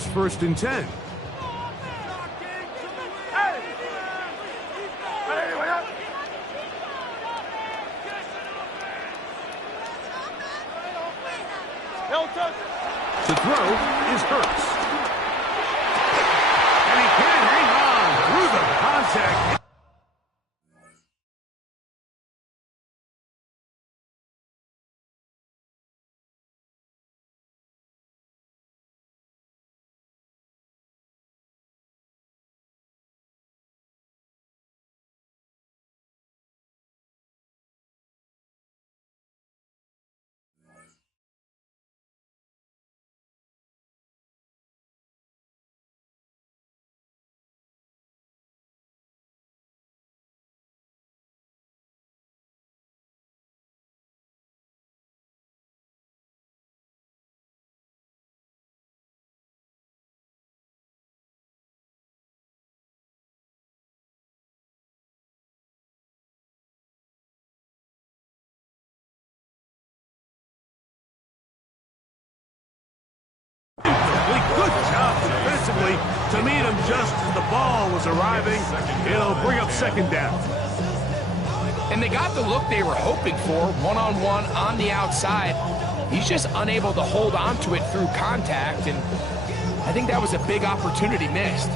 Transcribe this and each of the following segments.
Here's 1st and 10. To throw is Hurts. And he can't hang on through the contact. Good job defensively to meet him just as the ball was arriving. It'll bring up 2nd down. And they got the look they were hoping for, one-on-one on the outside. He's just unable to hold on to it through contact, and I think that was a big opportunity missed.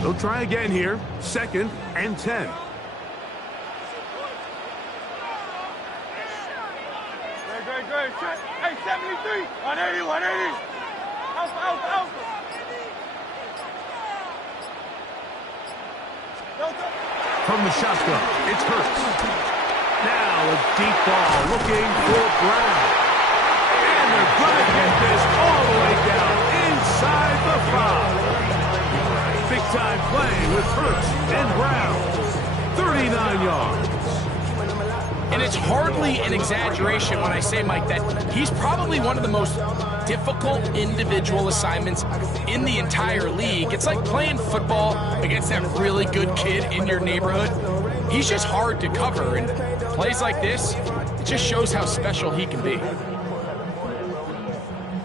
They'll try again here. 2nd and 10. Great. Hey, 73. 180. Alpha. From the shotgun, it's Hurts. Now a deep ball looking for Brown. And they're going to get this all the way down inside the 5. Big-time play with Hurts and Brown. 39 yards. And it's hardly an exaggeration when I say, Mike, that he's probably one of the most difficult individual assignments in the entire league. It's like playing football against that really good kid in your neighborhood. He's just hard to cover, and plays like this, it just shows how special he can be.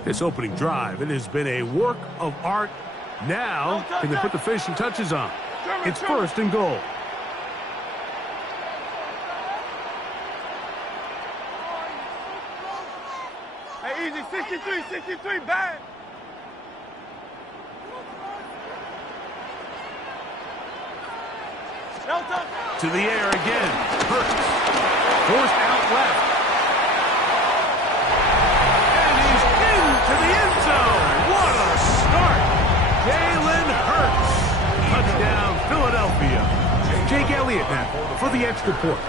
This opening drive, it has been a work of art. Now, can they put the finishing touches on? It's 1st and goal. Hey, easy. 63, bad. To the air again. Hurts. Forced out left. And he's into the end zone. What a start. Jalen Hurts. Touchdown, Philadelphia. Jake Elliott now for the extra point.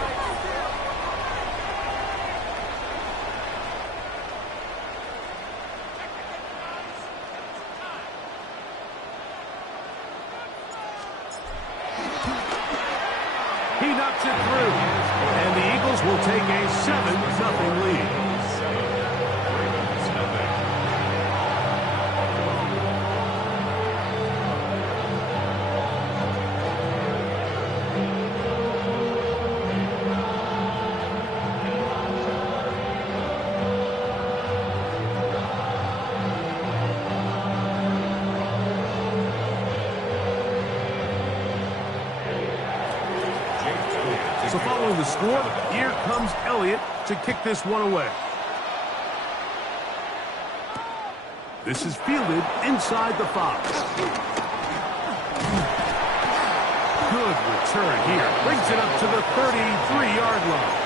He knocks it through, and the Eagles will take a 7-0 lead. So following the score, here comes Elliott to kick this one away. This is fielded inside the 5. Good return here. Brings it up to the 33-yard line.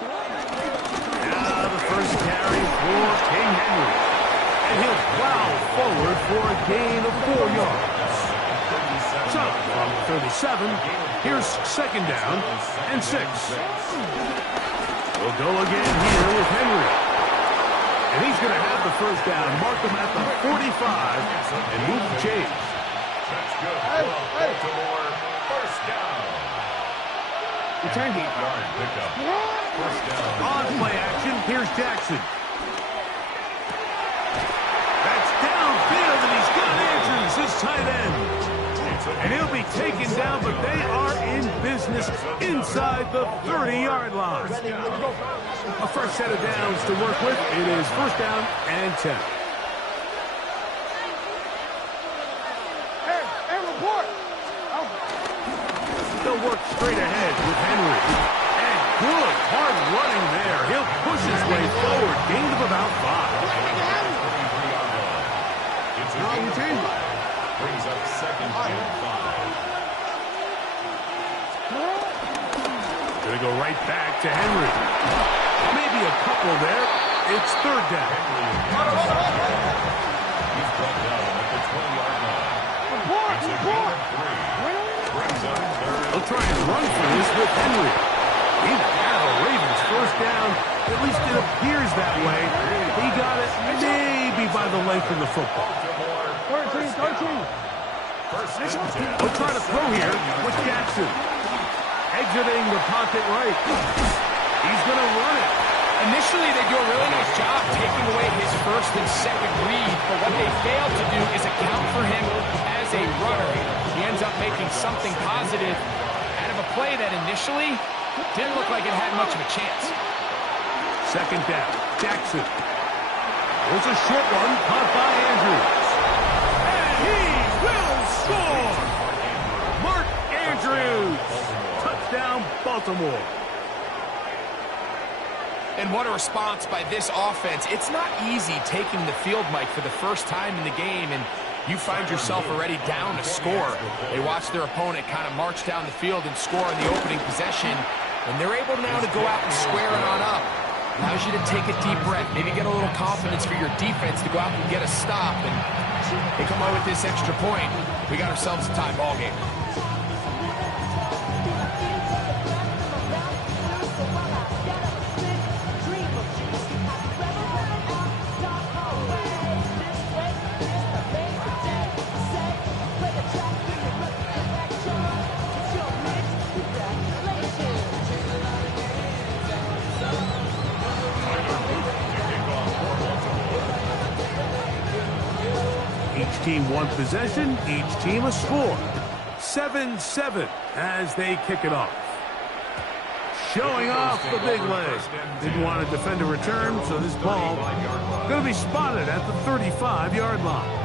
Now the first carry for King Henry. And he'll plow forward for a gain of 4 yards. So, from 37. Here's second down and 6. We'll go again here with Henry. And he's going to have the first down. Mark him at the 45 and move the chains. That's good. Baltimore, first down. Return deep. Yard pickup. First down. On play action, here's Jackson. That's downfield, and he's got Andrews, his tight end. And he'll be taken down, but they are in business inside the 30-yard line. A fresh set of downs to work with. It is first down and 10. Hey, report. They'll work straight ahead with Henry. And good, hard running there. He'll push his way forward. Gain of about 5. It's a brings up second and 5. Gonna go right back to Henry. Maybe a couple there. It's third down. He's brought down at the 20-yard line. It's a gain of 3. Brings up third. They'll try and run for this with Henry. He had a Ravens first down. At least it appears that way. He got it maybe by the length of the football. 13. They'll try to throw here with Jackson. Exiting the pocket right. He's going to run it. Initially, they do a really nice job taking away his first and second read, but what they failed to do is account for him as a runner. He ends up making something positive out of a play that initially didn't look like it had much of a chance. Second down, Jackson. There's a short one, caught by Andrews. And he will score! Mark Andrews! Touchdown, Baltimore. And what a response by this offense. It's not easy taking the field, Mike, for the first time in the game, and you find yourself already down to score. They watch their opponent kind of march down the field and score on the opening possession, and they're able now to go out and square it on up. Allows you to take a deep breath, maybe get a little confidence for your defense to go out and get a stop, and they come out with this extra point. We got ourselves a tie ball game. Each team one possession, each team a score. 7-7 as they kick it off. Showing off the big leg. Didn't want to defend a return, so this ball going to be spotted at the 35-yard line.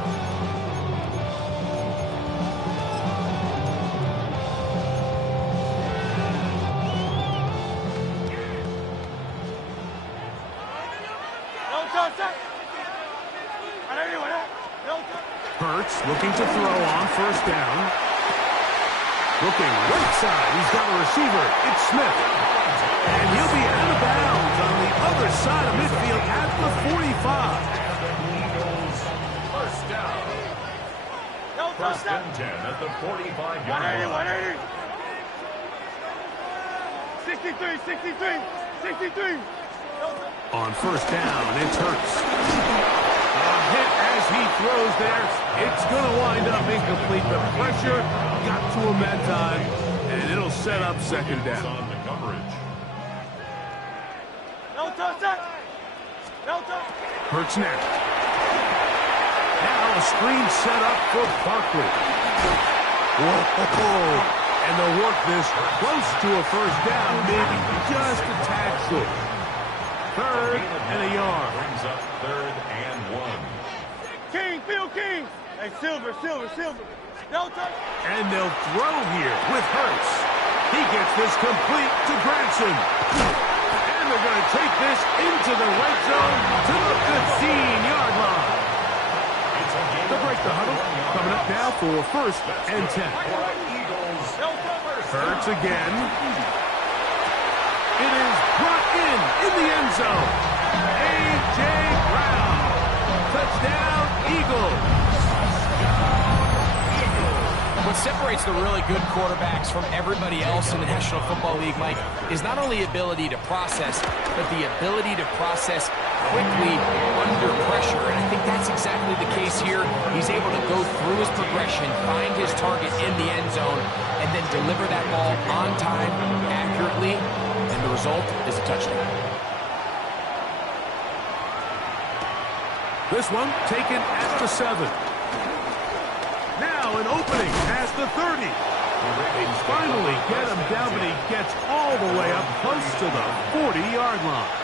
Hurts looking to throw on first down. Looking right side. He's got a receiver. It's Smith. And he'll be out of bounds on the other side of midfield at the 45. First down. First and 10 at the 45-yard line. 63. On first down, it's Hurts. A hit as he throws there. It's going to wind up incomplete. The pressure got to him that time, and it'll set up second down. On the coverage. Hurts now. Now a screen set up for Barkley. Whoa. And they'll work this close to a first down, maybe just a tad short. Third and a yard. Brings up third and 1. Field King. Hey, Silver. And they'll throw here with Hurts. He gets this complete to Granson. And they're going to take this into the red zone to the 15-yard line. They'll break the huddle. Coming up now for first and 10. Hurts again. It is brought in the end zone. A.J. Brown. Touchdown, Eagles. What separates the really good quarterbacks from everybody else in the National Football League, Mike, is not only ability to process, but the ability to process quickly under pressure. And I think that's exactly the case here. He's able to go through his progression, find his target in the end zone, and then deliver that ball on time, accurately, and the result is a touchdown. This one taken at the 7. Now an opening past the 30. They finally get him down, but he gets all the way up close to the 40-yard line.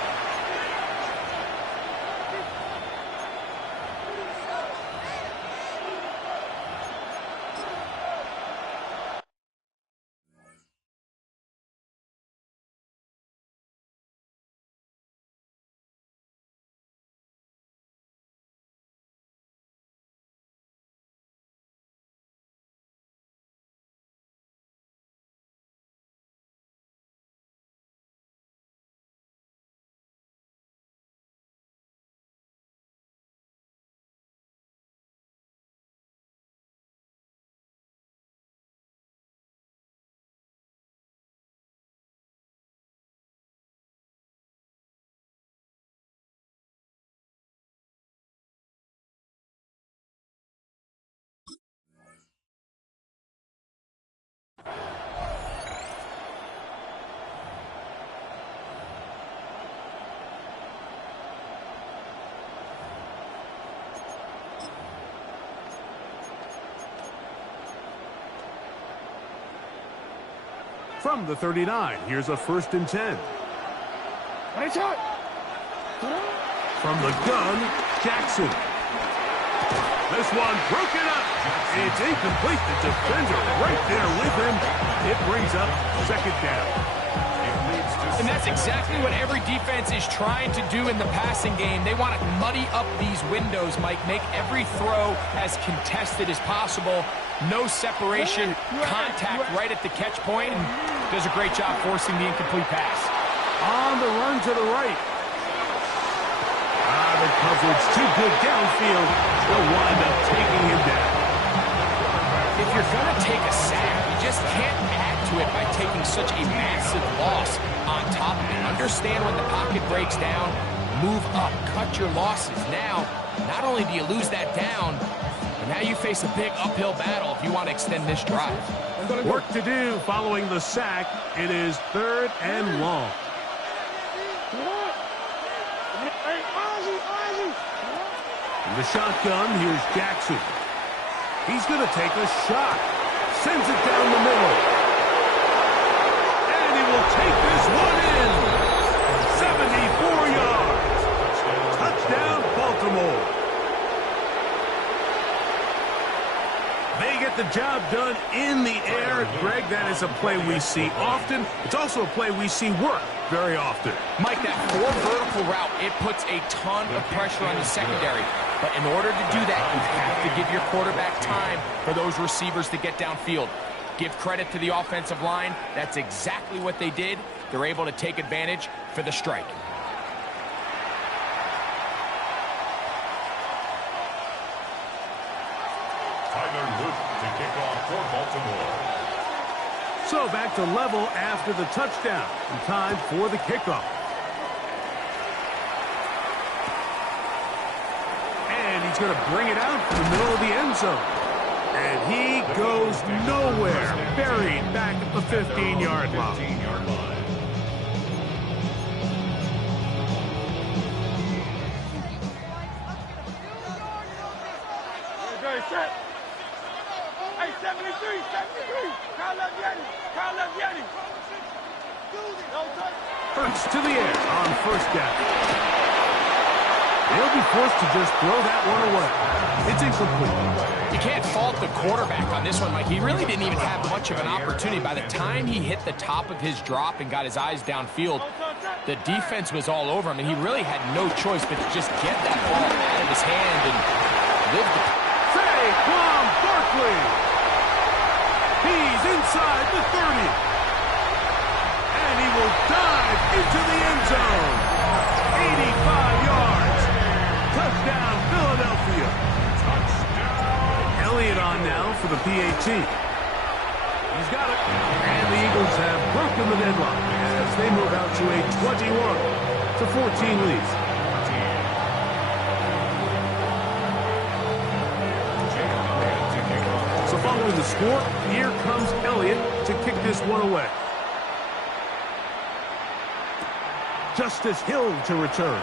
From the 39, here's a 1st and 10. From the gun, Jackson. This one broken up. It's incomplete. The defender right there with him. It brings up 2nd down. And that's exactly what every defense is trying to do in the passing game. They want to muddy up these windows, Mike, make every throw as contested as possible. No separation, contact right at the catch point, and does a great job forcing the incomplete pass. On the run to the right. The coverage too good downfield. They'll wind up taking him down. If you're going to take a sack, you just can't add to it by taking such a massive loss on top of it. Understand when the pocket breaks down, move up, cut your losses. Now, not only do you lose that down, but now you face a big uphill battle if you want to extend this drive. Work to do following the sack. It is 3rd and long. In the shotgun, here's Jackson. He's going to take a shot. Sends it down the middle. And he will take this one in. 74 yards. Touchdown, Baltimore. They get the job done in the air. Greg, that is a play we see often. It's also a play we see work very often. Mike, that 4 vertical route, it puts a ton of pressure on the secondary. But in order to do that, you have to give your quarterback time for those receivers to get downfield. Give credit to the offensive line. That's exactly what they did. They're able to take advantage for the strike. To kick off for Baltimore. So back to level after the touchdown. And time for the kickoff. And he's going to bring it out to the middle of the end zone. And he goes nowhere. Buried back at the 15-yard line. Set. Hey, 73. Carl Yeti. Hurts to the air on 1st down. They'll be forced to just throw that one away. It's incomplete. You can't fault the quarterback on this one, Mike. He really didn't even have much of an opportunity. By the time he hit the top of his drop and got his eyes downfield, the defense was all over him, and he really had no choice but to just get that ball out of his hand and live the... Saquon Barkley. He's inside the 30. And he will dive into the end zone. 85 yards. Touchdown, Philadelphia. Touchdown. Elliott on now for the PAT. the deadlock as they move out to a 21-14 lead. So following the score, here comes Elliott to kick this one away. Justice Hill to return.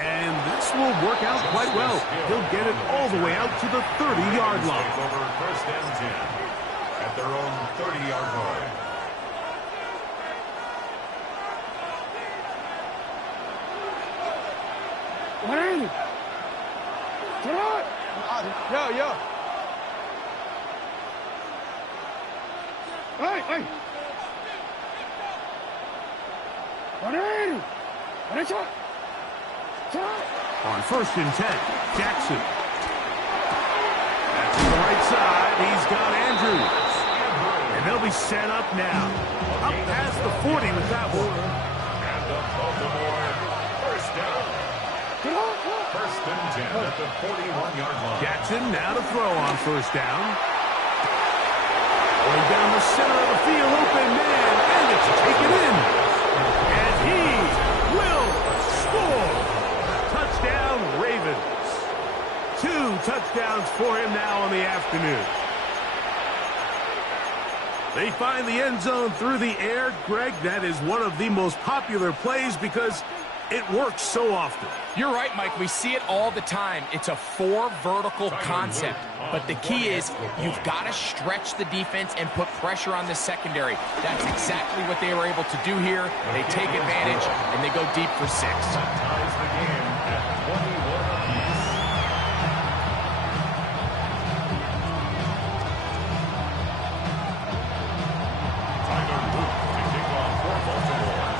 And this will work out quite well. He'll get it all the way out to the 30-yard line. Over first and 10 at their own 30-yard line. What are you? Get out! Yo. Hey! What are you? What is it? On first and 10, Jackson. Back to the right side, he's got Andrews. And they'll be set up now. Up past the 40 with that one. And the Baltimore first down. First and 10 at the 41-yard line. Jackson now to throw on first down. Going down the center of the field, open man, and it's taken in. And he will score. Touchdown, Ravens. 2 touchdowns for him now on the afternoon. They find the end zone through the air. Greg, that is one of the most popular plays because it works so often. You're right, Mike. We see it all the time. It's a 4 vertical concept. But the key is you've got to stretch the defense and put pressure on the secondary. That's exactly what they were able to do here. They take advantage, and they go deep for 6. Ties the game at 21 apiece. Tyler Luke to kick off for Baltimore.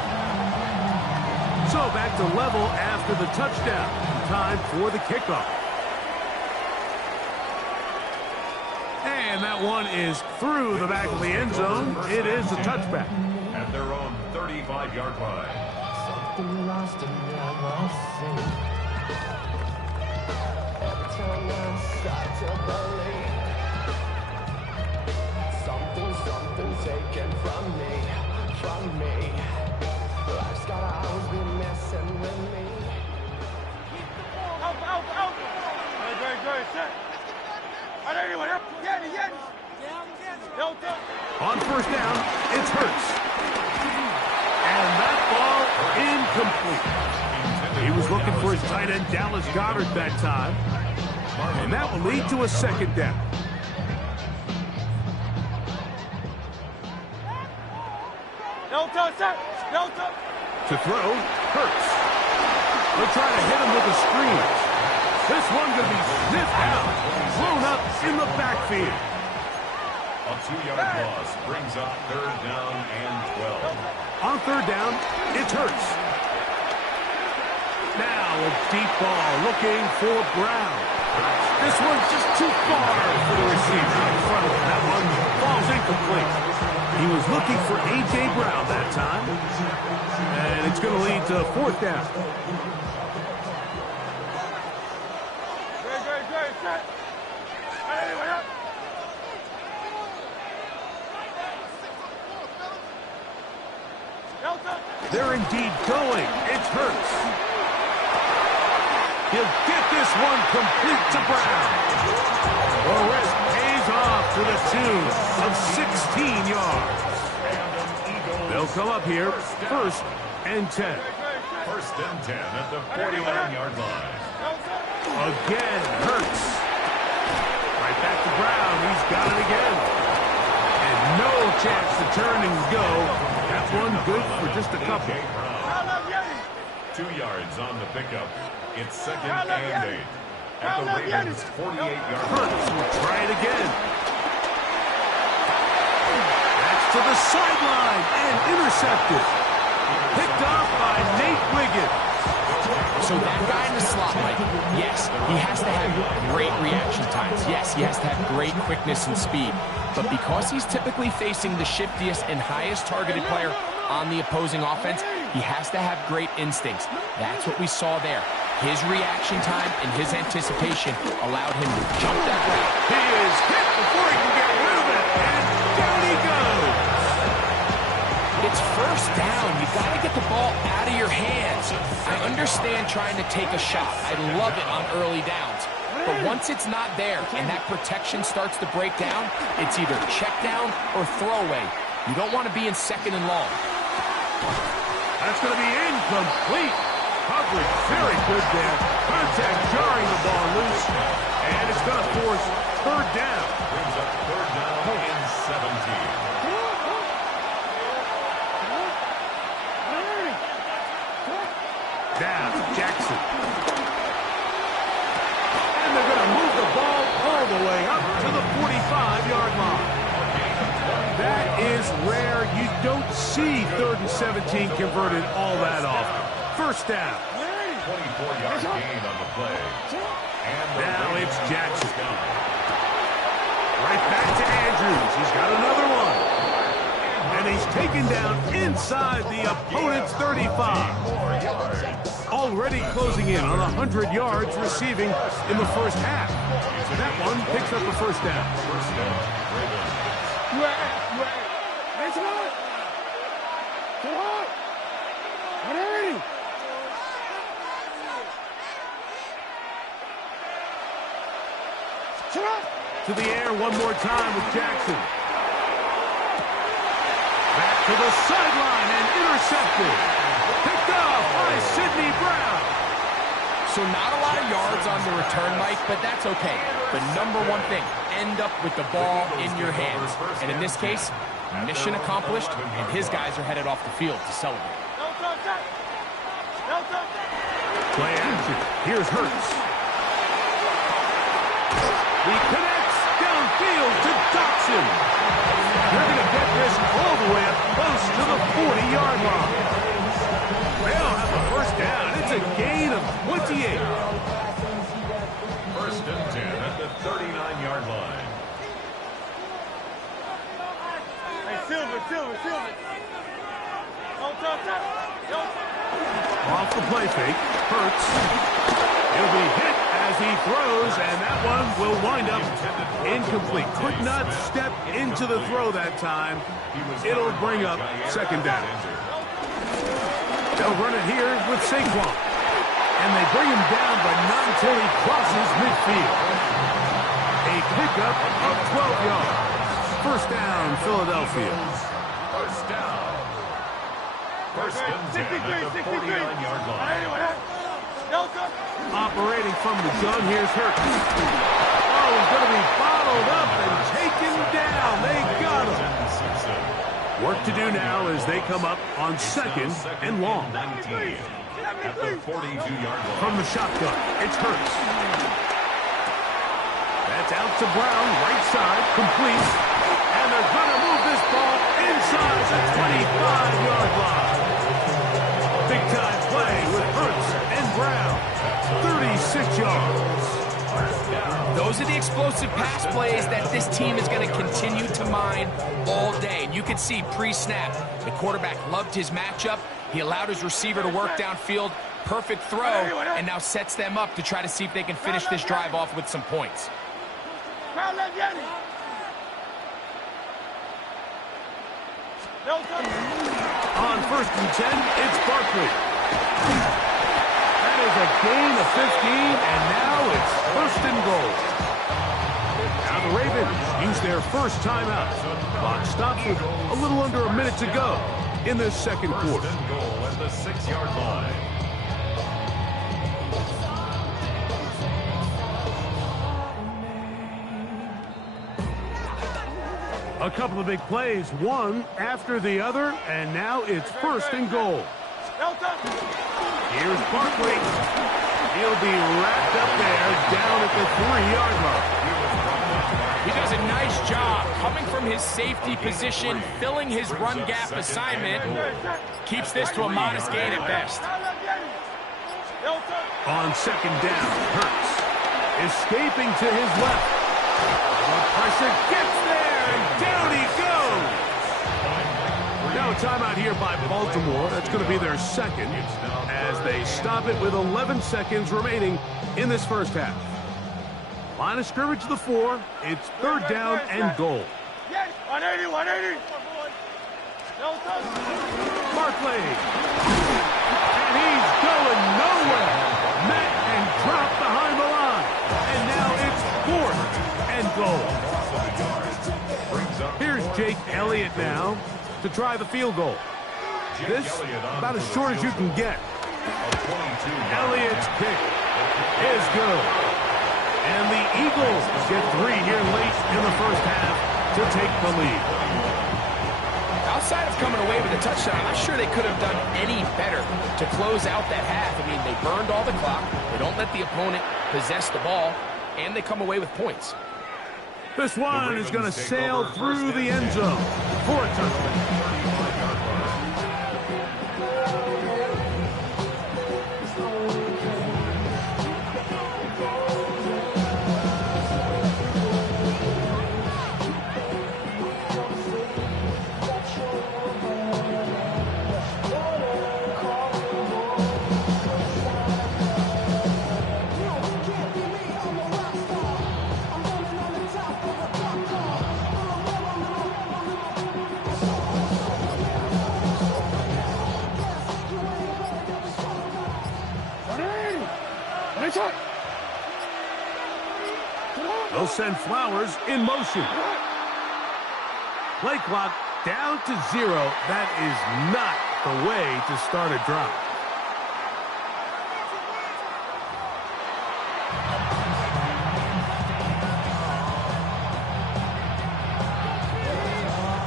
So back to level after the touchdown. Time for the kickoff. And that one is through the back of the end zone. It is a touchback. At their own 35-yard line. Something lost and never seen. Every time I start to believe something taken from me. Life's gotta always be messing with me. Out. Good, set. Anyway, Yanni. On first down, it's Hurts. And that ball incomplete. He was looking for his tight end, Dallas Goedert, that time. And that will lead to a second down. To throw, Hurts. They'll try to hit him with the screens. This one going to be sniffed out, thrown up in the backfield. A 2-yard loss brings up third down and 12. On third down, it's Hurts. Now a deep ball looking for Brown. This one's just too far for the receiver in front of him. That one falls incomplete. He was looking for A.J. Brown that time. And it's going to lead to fourth down. Good, set. Anyway, They're indeed going. It's Hurts. He'll get this one complete to Brown. The risk pays off to the tune of 16 yards. They'll come up here, first and 10. First and 10 at the 41-yard line. Again, Hurts. Right back to Brown. He's got it again. And no chance to turn and go. That one good for just a couple. 2 yards on the pickup. It's second and 8. At the Ravens' 48-yard line. Hurts will try it again. That's to the sideline and intercepted. Picked off by Nate Wiggins. So that guy in the slot, Mike, yes, he has to have great reaction times. Yes, he has to have great quickness and speed. But because he's typically facing the shiftiest and highest targeted player on the opposing offense, he has to have great instincts. That's what we saw there. His reaction time and his anticipation allowed him to jump that route. He is hit before he can get rid of it. And take a shot. I love it on early downs. But once it's not there and that protection starts to break down, it's either check down or throwaway. You don't want to be in second and long. That's going to be incomplete. Coverage very good there. Contact jarring the ball loose. And it's going to force third down. Brings up third down in 17. Down, Jackson. And they're going to move the ball all the way up to the 45-yard line. That is rare. You don't see 3rd and 17 converted all that often. First down. 24-yard gain on the play. And Now it's Jackson. Right back to Andrews. He's got another one. And he's taken down inside the opponent's 35. Already closing in on 100 yards receiving in the first half. That one picks up the first down. To the air one more time with Jackson. Back to the sideline and intercepted. Picked off by Sidney Brown. So not a lot of yards on the return, Mike, but that's okay. The number one thing, end up with the ball in your hands. And in this case, mission accomplished, and his guys are headed off the field to celebrate. Play action. Here's Hurts. He connects downfield to Dotson. They're going to get this all the way up close to the 40-yard line. They'll have a first down. It's a gain of 28. First and 10 at the 39-yard line. Hey, Silver. Off the play fake. Hurts. He'll be hit as he throws, and that one will wind up incomplete. Could not step into the throw that time. It'll bring up second down. They'll run it here with Saquon. And they bring him down, but not until he crosses midfield. A pickup of 12 yards. First down, Philadelphia. First down. First and 10 at the 49-yard line. Operating from the gun, here's Hurts. Oh, he's going to be bottled up and taken down. They got him. Work to do now as they come up on second and long. 19 at the 42-yard line. From the shotgun, it's Hurts. That's out to Brown, right side, complete. And they're going to move this ball inside the 25-yard line. Big-time play with Hurts and Brown. 36 yards. Those are the explosive pass plays that this team is going to continue to mine all day. And you can see pre-snap, the quarterback loved his matchup. He allowed his receiver to work downfield. Perfect throw, and now sets them up to try to see if they can finish this drive off with some points. On first and 10, it's Barkley. That is a gain of 15, and now it's first and goal. Now the Ravens use their first timeout. Clock stops with a little under a minute to go in this second quarter. First and goal at the 6-yard line. A couple of big plays, one after the other, and now it's first and goal. Here's Barkley. He'll be wrapped up there down at the 3-yard line. He does a nice job coming from his safety position, filling his run gap assignment. Keeps this to a modest gain at best. On second down, Hurts escaping to his left. The pressure gets there, and down he goes. Now a timeout here by Baltimore. That's going to be their second as they stop it with 11 seconds remaining in this first half. Line of scrimmage to the 4. It's third down and goal. 180. Barkley. And he's going nowhere. goal. Here's Jake Elliott now to try the field goal. This about as short as you can get. Elliott's kick is good. And the Eagles get 3 here late in the first half to take the lead. Outside of coming away with a touchdown, I'm not sure they could have done any better to close out that half. I mean, they burned all the clock. They don't let the opponent possess the ball, and they come away with points. This one is going to sail through the end zone for a touchdown. They'll send Flowers in motion. Play clock down to 0. That is not the way to start a drive.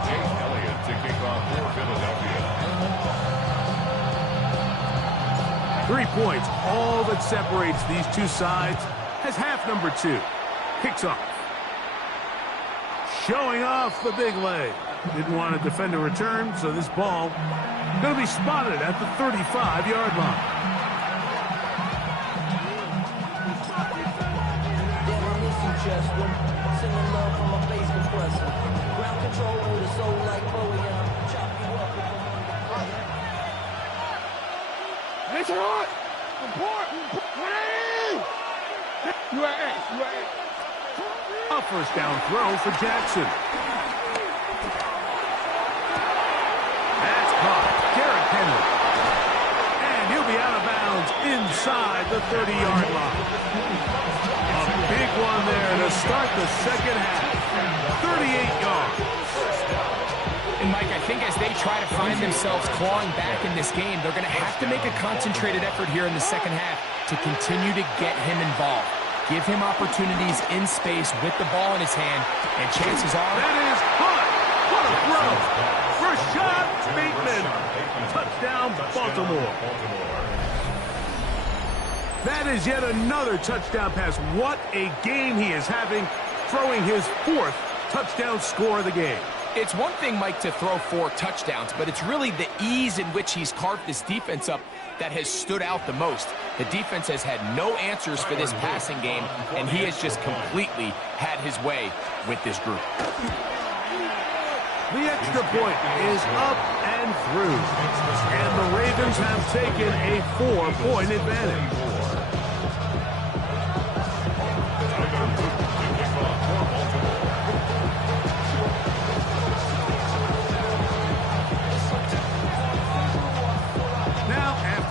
Jake Elliott to kick off for Philadelphia. 3 points, all that separates these two sides, as half number 2 kicks off. Showing off the big leg. Didn't want to defend a return, so this ball going to be spotted at the 35-yard line. A first down throw for Jackson. That's caught. Derrick Henry. And he'll be out of bounds inside the 30-yard line. A big one there to start the second half. 38 yards. And Mike, I think as they try to find themselves clawing back in this game, they're going to have to make a concentrated effort here in the second half to continue to get him involved. Give him opportunities in space with the ball in his hand, and chances are... That is caught! What a throw! Rashad Bateman! Touchdown, Baltimore. That is yet another touchdown pass. What a game he is having, throwing his 4th touchdown score of the game. It's one thing, Mike, to throw 4 touchdowns, but it's really the ease in which he's carved this defense up that has stood out the most. The defense has had no answers for this passing game, and he has just completely had his way with this group. The extra point is up and through, and the Ravens have taken a 4-point advantage.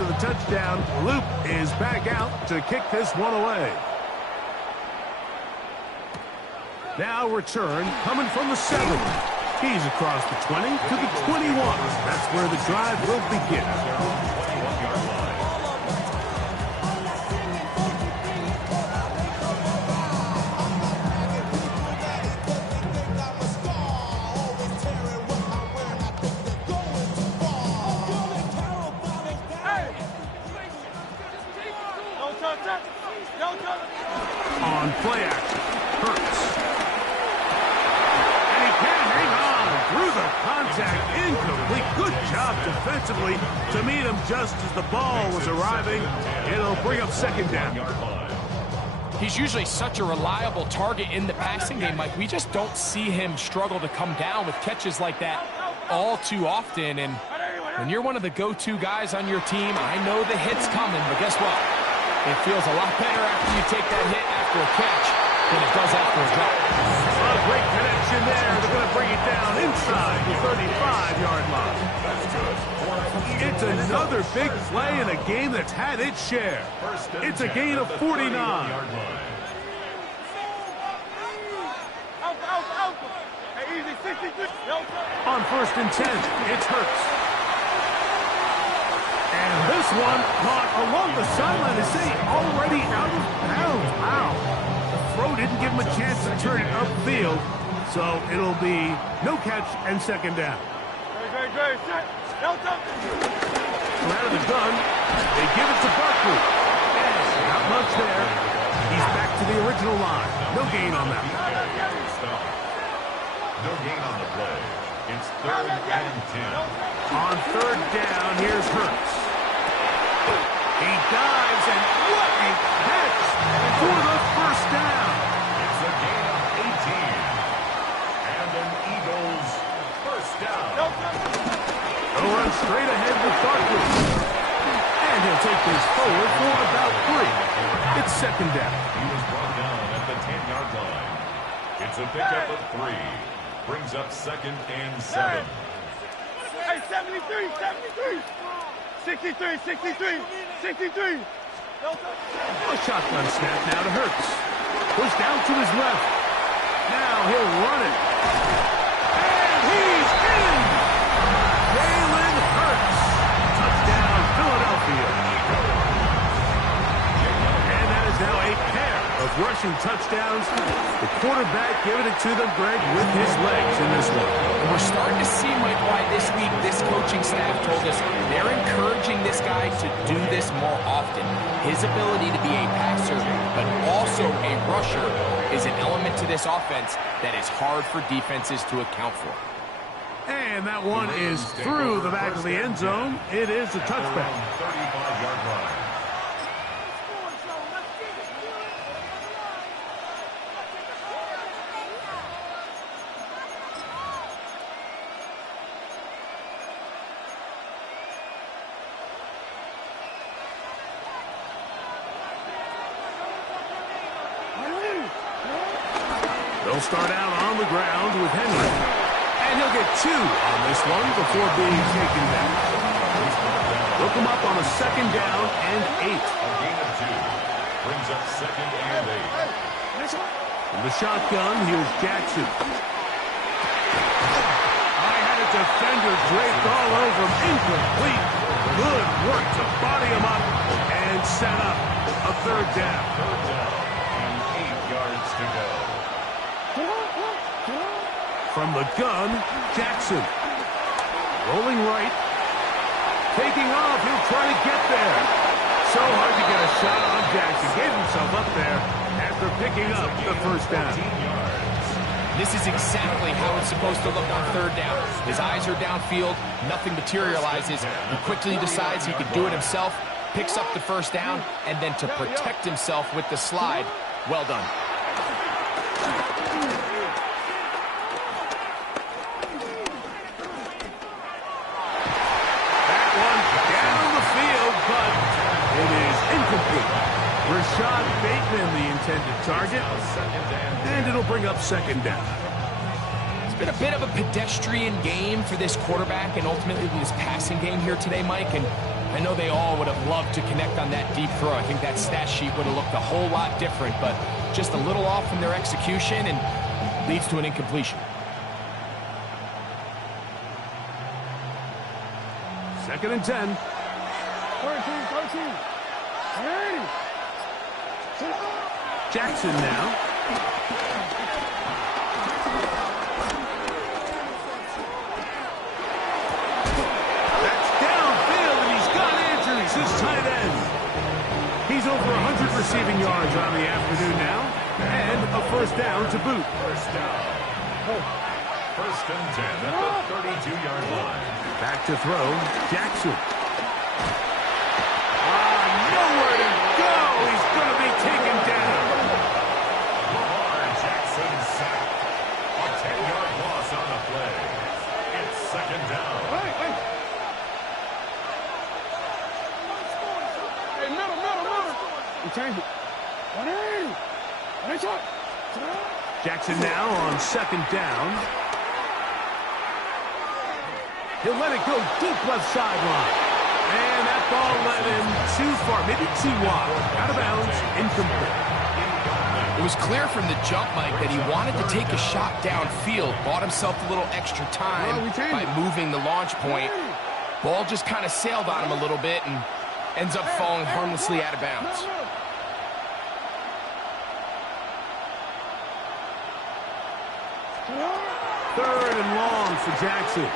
The touchdown, Loop is back out to kick this one away. Now return coming from the 7. He's across the 20 to the 21. That's where the drive will begin. On play action, Hurts. And he can't hang on through the contact. Incomplete. Good job defensively to meet him just as the ball was arriving. It'll bring up second down. He's usually such a reliable target in the passing game, Mike. We just don't see him struggle to come down with catches like that all too often. And when you're one of the go-to guys on your team, I know the hit's coming, but guess what? It feels a lot better after you take that hit after a catch than it does after a drop. A great connection there. They're going to bring it down inside the 35-yard line. It's another big play in a game that's had its share. It's a gain of 49. On 1st and 10, it's Hurts. And this one caught along the sideline. Is he already out of bounds? Wow. The throw didn't give him a chance to turn it upfield, so it'll be no catch and 2nd down. From out of the gun, they give it to Barkley. Not much there. He's back to the original line. No gain on that. No gain on the play. It's 3rd and 10. On 3rd down, here's Hurts. He dives, and what a catch for the 1st down. It's a gain of 18. And an Eagles 1st down. They'll run straight ahead with Barkley. And he'll take this forward for about 3. It's 2nd down. He was brought down at the 10-yard line. It's a pickup of 3. Brings up 2nd and 7. Hey, 73, 63. 63, 63, 63. A shotgun snap now to Hurts. Push down to his left. Now he'll run it. And he's in! Jalen Hurts. Touchdown, Philadelphia. And that is now a pair of rushing touchdowns. The quarterback giving it to them, Greg, with his legs in this one. And we're starting to see, Mike, why this week this coaching staff told us they're encouraging this guy to do this more often. His ability to be a passer, but also a rusher, is an element to this offense that is hard for defenses to account for. And that one is through the back of the end zone. It is a touchback. 35-yard line. They'll start out on the ground with Henry. And he'll get 2 on this one before being taken down. Look him up on a 2nd down and 8. A gain of 2. Brings up 2nd and 8. In the shotgun, here's Jackson. I had a defender draped all over him. Incomplete. Good work to body him up and set up a 3rd down. 3rd down and 8 yards to go. From the gun, Jackson. Rolling right. Taking off. He'll try to get there. So hard to get a shot on Jackson. Gave himself up there after picking up the 1st down. This is exactly how it's supposed to look on 3rd down. His eyes are downfield. Nothing materializes. He quickly decides he can do it himself. Picks up the 1st down. And then to protect himself with the slide. Well done. Rashad Bateman, the intended target, and it'll bring up 2nd down. It's been a bit of a pedestrian game for this quarterback and ultimately this passing game here today, Mike, and I know they all would have loved to connect on that deep throw. I think that stat sheet would have looked a whole lot different, but just a little off in their execution and leads to an incompletion. 2nd and 10. 13. Jackson now. That's downfield, and he's got Andrews, his tight end. He's over 100 receiving yards on the afternoon now, and a 1st down to boot. 1st down. 1st and 10 at the 32-yard line. Back to throw, Jackson. Nowhere to go. He's going to be taken down. Jackson sacked. A 10-yard loss on the play. It's 2nd down. Hey, middle. You change it. 180. Jackson now on 2nd down. He'll let it go deep left sideline. And that ball led him too far, maybe too wide. Out of bounds, incomplete. It was clear from the jump, Mike, that he wanted to take a shot downfield, bought himself a little extra time by moving the launch point. Ball just kind of sailed on him a little bit and ends up falling harmlessly out of bounds. Third and long for Jackson.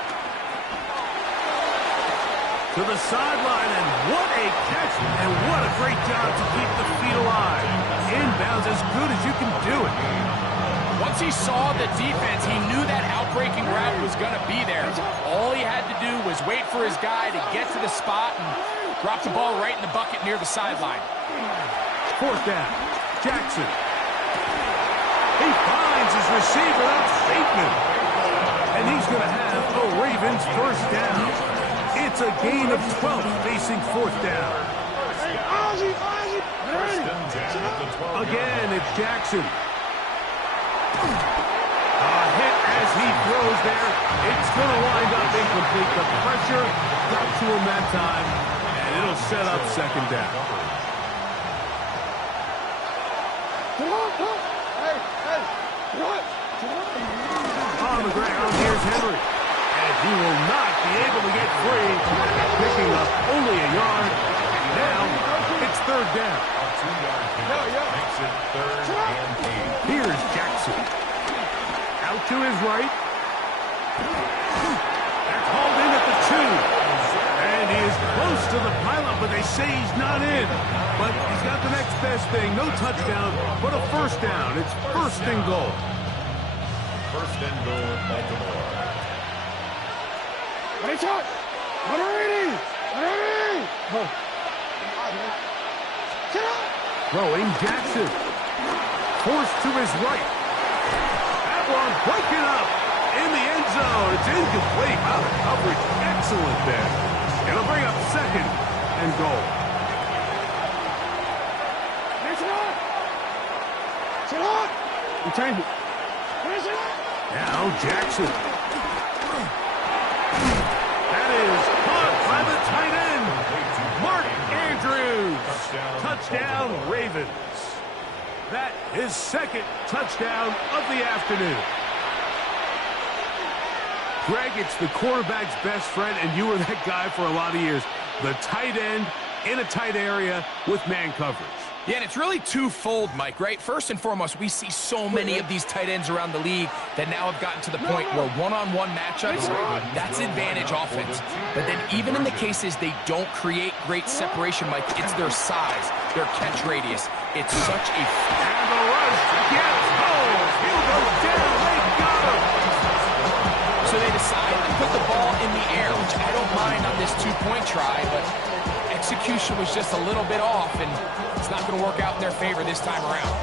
To the sideline, and what a catch, and what a great job to keep the feet alive. Inbounds as good as you can do it. Once he saw the defense, he knew that outbreaking route was going to be there. All he had to do was wait for his guy to get to the spot and drop the ball right in the bucket near the sideline. Fourth down, Jackson. He finds his receiver, that's Bateman. And he's going to have a Ravens first down. It's a gain of 12 facing fourth down. Again, it's Jackson. A hit as he throws there. It's going to wind up incomplete. The pressure got to him that time, and it'll set up second down. On the ground, here's Henry. And he will not be able to get free, picking up only a yard. And now it's third down. Makes it 3rd and 8. Here's Jackson. Out to his right. That's hauled in at the 2. And he is close to the pylon, but they say he's not in. But he's got the next best thing. No touchdown, but a first down. It's first and goal. First and goal, Baltimore. Throwing Jackson. Forced to his right. That one broken up in the end zone. It's incomplete. Wow, the coverage excellent there. It'll bring up second and goal. Now Jackson. That is caught by the tight end, Mark Andrews. Touchdown, Ravens. That is second touchdown of the afternoon. Greg, it's the quarterback's best friend, and you were that guy for a lot of years. The tight end in a tight area with man coverage. Yeah, and it's really twofold, Mike, right? First and foremost, we see so many of these tight ends around the league that now have gotten to the point where one-on-one matchups, that's advantage offense. But then even in the cases they don't create great separation, Mike, it's their size, their catch radius. It's such a... And the rush gets home. He'll go down. They got him. So they decide to put the ball in the air, which I don't mind on this two-point try, but execution was just a little bit off, and it's not going to work out in their favor this time around.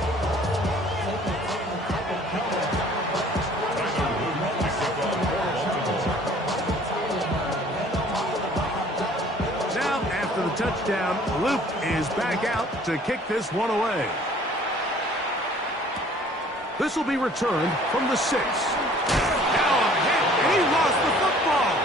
Now, after the touchdown, Luke is back out to kick this one away. This will be returned from the 6. Now a hit, and he lost the football.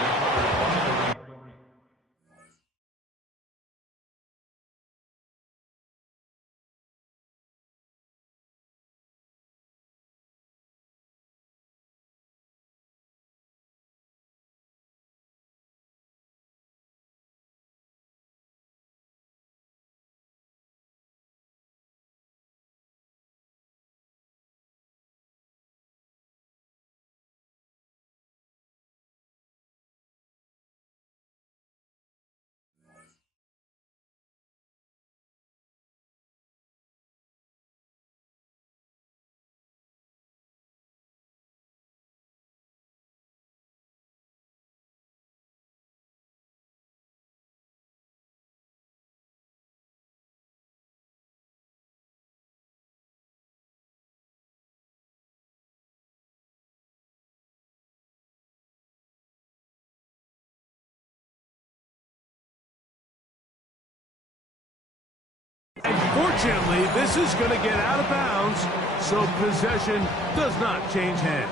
And fortunately, this is going to get out of bounds, so possession does not change hands.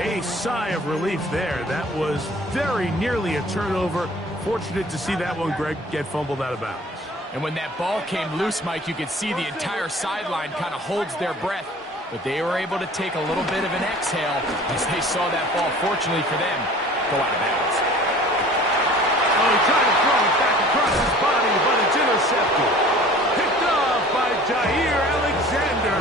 A sigh of relief there. That was very nearly a turnover. Fortunate to see that one, Greg, get fumbled out of bounds. And when that ball came loose, Mike, you could see the entire sideline kind of holds their breath. But they were able to take a little bit of an exhale as they saw that ball, fortunately for them, go out of bounds. Oh, he tried to throw it back across his body, but it's intercepted. Picked off by Itchyyyy Alexander.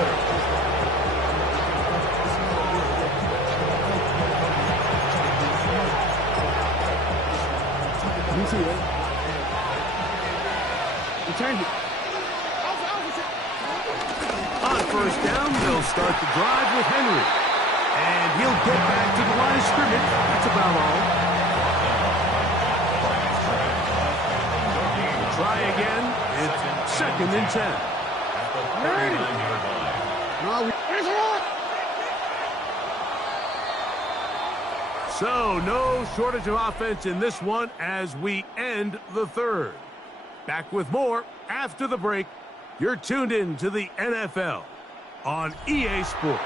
Let me see it. Return it. On first down, they'll start the drive with Henry. And he'll get back to the line of scrimmage. That's about all. Try again. It's 2nd and 10. So, no shortage of offense in this one as we end the 3rd. Back with more after the break. You're tuned in to the NFL on EA Sports.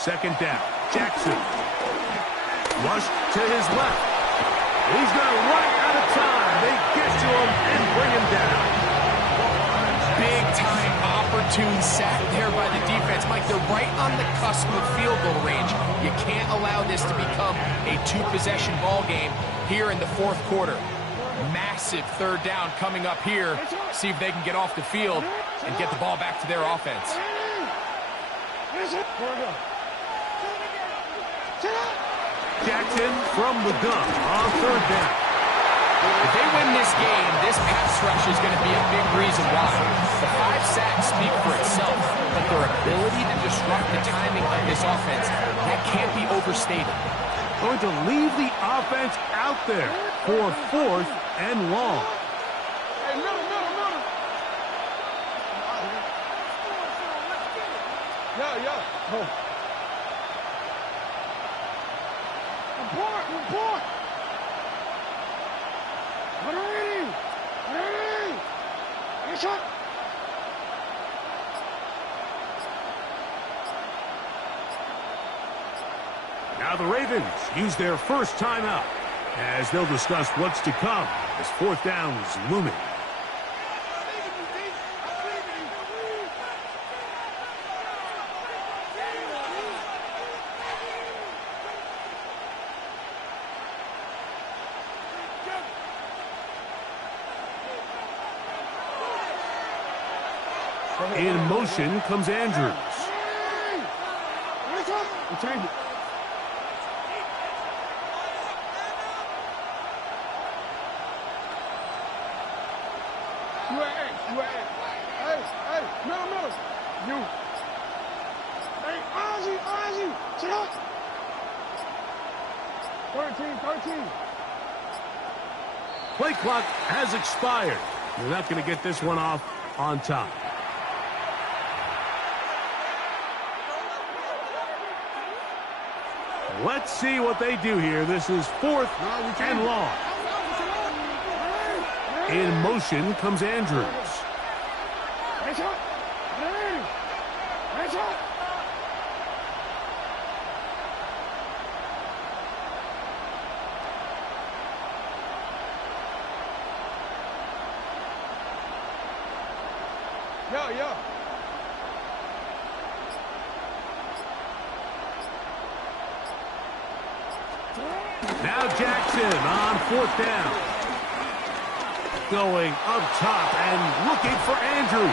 Second down, Jackson. Rush to his left. He's going to run out of time. They get to him and bring him down. Big-time opportune sack there by the defense. Mike, they're right on the cusp of field goal range. You can't allow this to become a 2-possession ball game here in the 4th quarter. Massive 3rd down coming up here. See if they can get off the field and get the ball back to their offense. Jackson from the gun on 3rd down. If they win this game, this pass rush is going to be a big reason why. The 5 sacks speak for itself, but their ability to disrupt the timing of this offense, that can't be overstated. Going to leave the offense out there for 4th and long. Hey, middle. Yeah. Oh. Report. Now the Ravens use their first timeout as they'll discuss what's to come as 4th down is looming. In motion comes Andrews. Return it. Hey, middle. You. Hey, Ozzy, sit up. 13. Play clock has expired. They're not going to get this one off on time. Let's see what they do here. This is 4th and long. In motion comes Andrews. Yeah. Now Jackson on 4th down. Going up top and looking for Andrews.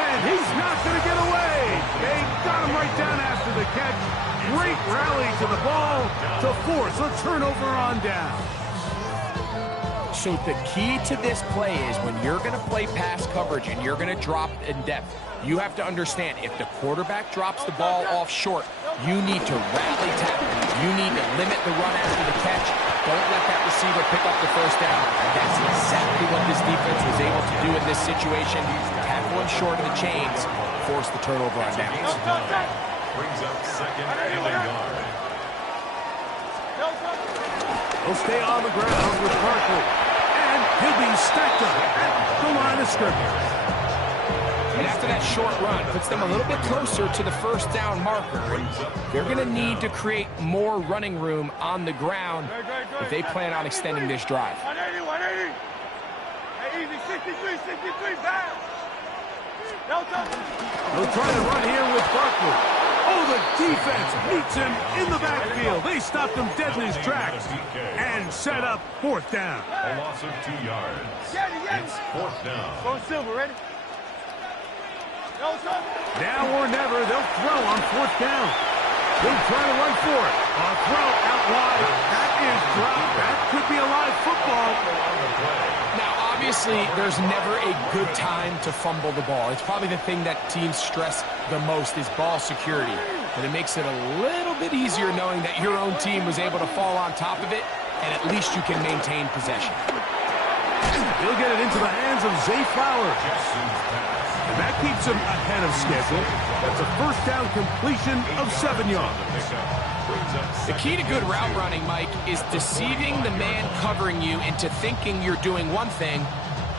And he's not going to get away. They got him right down after the catch. Great rally to the ball to force a turnover on down. So the key to this play is when you're going to play pass coverage and you're going to drop in depth, you have to understand if the quarterback drops the ball off short, you need to rally tackle. You need to limit the run after the catch. Don't let that receiver pick up the 1st down. That's exactly what this defense was able to do in this situation. Tackle him short of the chains, force the turnover on downs. Brings up 2nd and a yard. He'll stay on the ground with Barkley. And he'll be stacked up at the line of scrimmage. And after that short run, puts them a little bit closer to the first down marker. And they're going to need to create more running room on the ground if they plan on extending this drive. 180, 180. Hey, easy, 63, 63, down. They'll try to run here with Barkley. Oh, the defense meets him in the backfield. They stopped him dead in his tracks and set up fourth down. A loss of 2 yards. It's fourth down. Go Silver, ready? Now or never, they'll throw on fourth down. They'll try to run for it. A throw out wide. That is dropped. That could be a live football. Now, obviously, there's never a good time to fumble the ball. It's probably the thing that teams stress the most is ball security. But it makes it a little bit easier knowing that your own team was able to fall on top of it, and at least you can maintain possession. He'll get it into the hands of Zay Flowers. And that keeps him ahead of schedule. That's a first down completion of 7 yards. The key to good route running, Mike, is deceiving the man covering you into thinking you're doing one thing,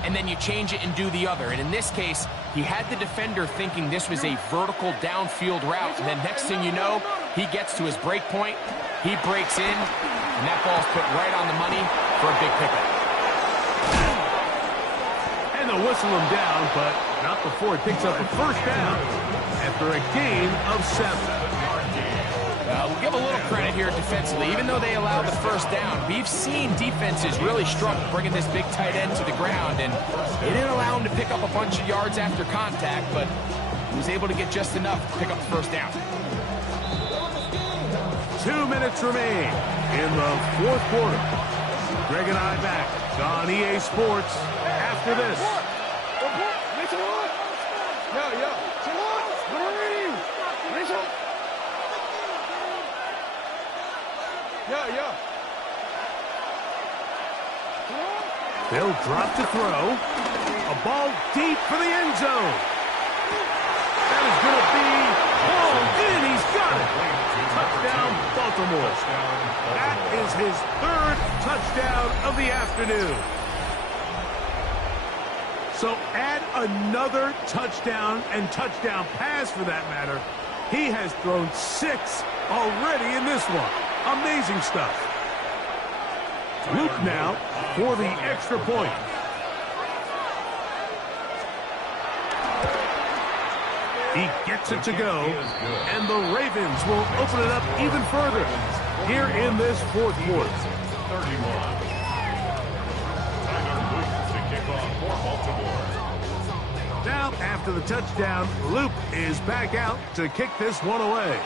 and then you change it and do the other. And in this case, he had the defender thinking this was a vertical downfield route. And then next thing you know, he gets to his break point, he breaks in, and that ball's put right on the money for a big pickup. And they'll whistle him down, but not before he picks up a first down after a gain of 7. We'll give a little credit here defensively. Even though they allowed the first down, we've seen defenses really struggle bringing this big tight end to the ground, and they didn't allow him to pick up a bunch of yards after contact, but he was able to get just enough to pick up the first down. 2 minutes remain in the fourth quarter. Greg and I back on EA Sports after this. They'll drop to throw. A ball deep for the end zone. That is going to be hauled in. He's got it. Touchdown, Baltimore. That is his third touchdown of the afternoon. So add another touchdown and touchdown pass for that matter. He has thrown 6 already in this one. Amazing stuff. Luke now for the extra point. He gets it to go, and the Ravens will open it up even further here in this fourth quarter. 31. Tyler Luke to kick off for Baltimore. Now, after the touchdown, Luke is back out to kick this one away.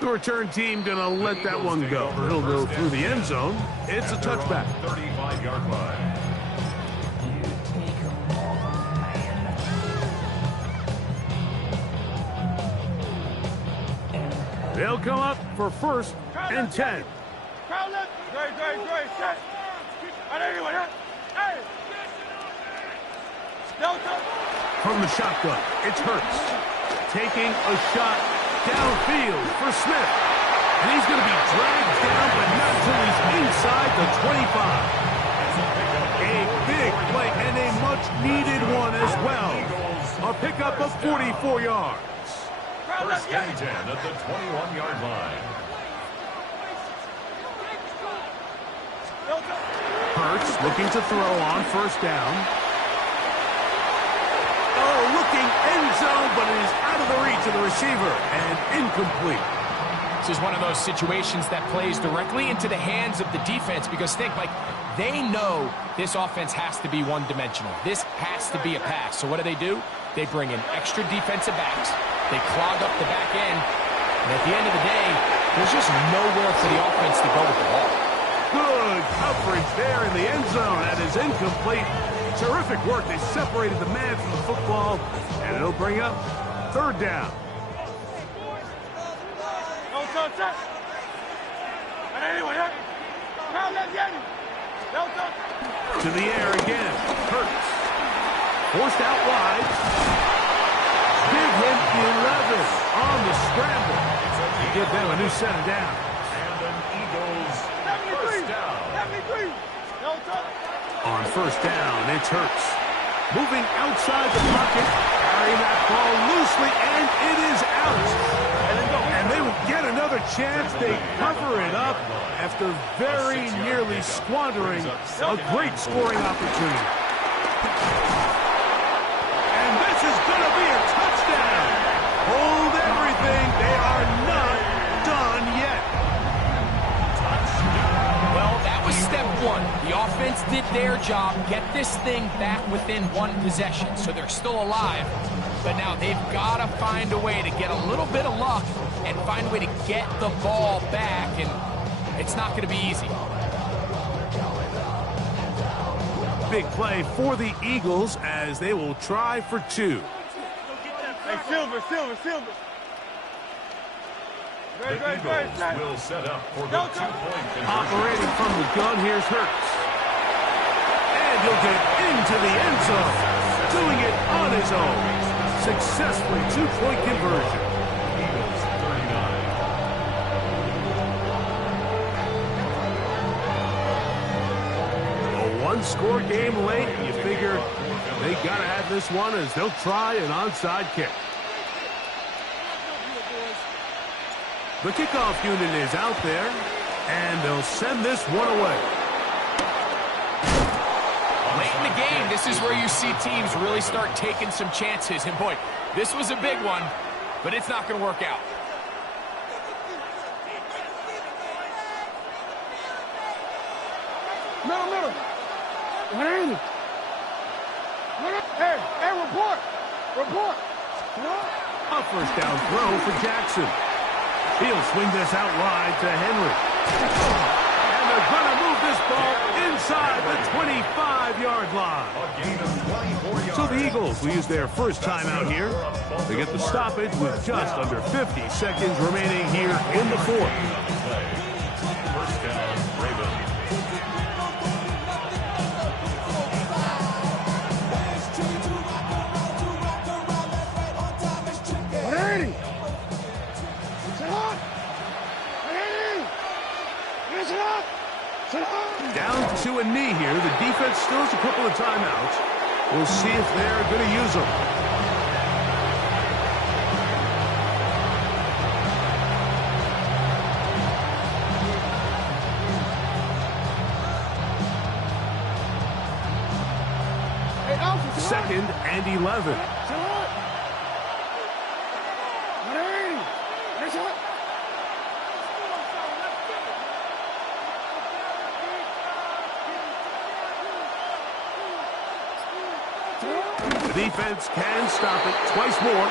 The return team going to let that one go. It'll go through the end zone. It's a touchback. 35-yard line. They'll come up for first and 10. Great, set. Hey! From the shotgun, it's Hurts. Taking a shot downfield for Smith. And he's going to be dragged down, but not until he's inside the 25. A big play and a much-needed one as well. A pickup of 44 yards. First and 10 at the 21-yard line. Hurts looking to throw on first down. Oh, looking end zone, but it is out of the reach of the receiver and incomplete. This is one of those situations that plays directly into the hands of the defense because think, like, they know this offense has to be one-dimensional. This has to be a pass. So what do? They bring in extra defensive backs. They clog up the back end. And at the end of the day, there's just nowhere for the offense to go with the ball. Good coverage there in the end zone. That is incomplete. Terrific work. They separated the man from the football, and it'll bring up third down. To the air again. Hurts. Forced out wide. Give him 11 on the scramble. Give them a new set of downs. On first down, it's Hurts. Moving outside the pocket, carrying that ball loosely, and it is out. And they will get another chance. They cover it up after very nearly squandering a great scoring opportunity. And this is going to be a touchdown. Hold everything. They are not done yet. Well, that was step one. The offense did their job, get this thing back within one possession, so they're still alive. But now they've got to find a way to get a little bit of luck and find a way to get the ball back, and it's not going to be easy. Big play for the Eagles as they will try for two. Hey, Silver. The Eagles will set up for the two-point conversion. Operating from the gun, here's Hurts. And he'll get into the end zone. Doing it on his own. Successfully two-point conversion. Eagles 39. A one-score game late. You figure they got to have this one as they'll try an onside kick. The kickoff unit is out there, and they'll send this one away. Late in the game, this is where you see teams really start taking some chances. And boy, this was a big one, but it's not going to work out. Middle. 180. Hey, report. A first down throw for Jackson. He'll swing this out wide to Henry. And they're going to move this ball inside the 25-yard line. A gain of 24 yards. So the Eagles will use their first timeout here. They get the stoppage with just under 50 seconds remaining here in the fourth. First down, Ravens. Down to a knee here. The defense still has a couple of timeouts. We'll see if they're going to use them. Second and 11. The defense can stop it twice more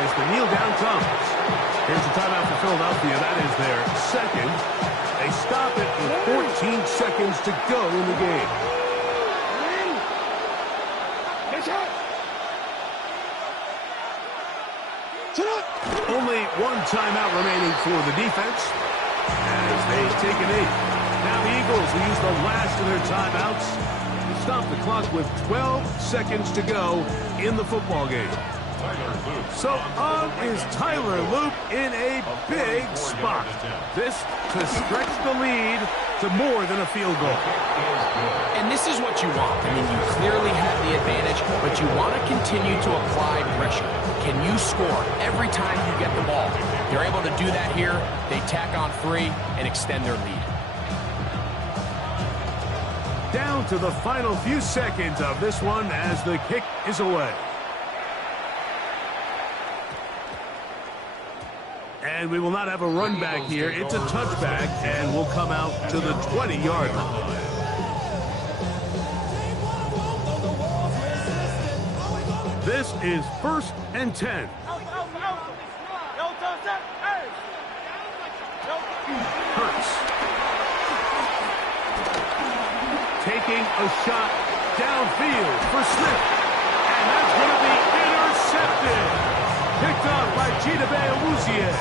as the kneel down comes. Here's the timeout for Philadelphia. That is their second. They stop it with 14 seconds to go in the game. Only one timeout remaining for the defense as they take a knee. Now the Eagles will use the last of their timeouts. Stop the clock with 12 seconds to go in the football game. So on is Tyler Loop in a big spot. This to stretch the lead to more than a field goal. And this is what you want. I mean, you clearly have the advantage, but you want to continue to apply pressure. Can you score every time you get the ball? They're able to do that here. They tack on 3 and extend their lead. Down to the final few seconds of this one as the kick is away. And we will not have a run back here. It's a touchback, and we'll come out to the 20-yard line. This is 1st and 10. Hurts. Taking a shot downfield for Smith. And that's going to be intercepted. Picked up by Itchyyyy.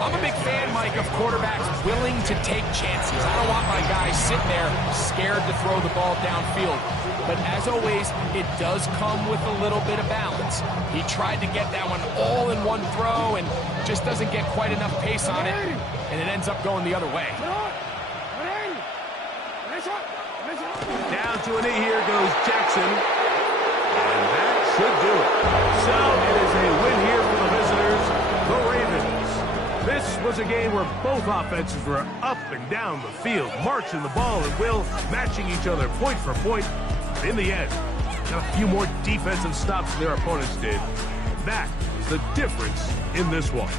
I'm a big fan, Mike, of quarterbacks willing to take chances. I don't want my guys sitting there scared to throw the ball downfield. But as always, it does come with a little bit of balance. He tried to get that one all in one throw and just doesn't get quite enough pace on it, and it ends up going the other way. to a knee. Here goes Jackson. And that should do it. So it is a win here for the visitors, the Ravens. This was a game where both offenses were up and down the field, marching the ball at will, matching each other point for point. In the end, got a few more defensive stops than their opponents did. That was the difference in this one.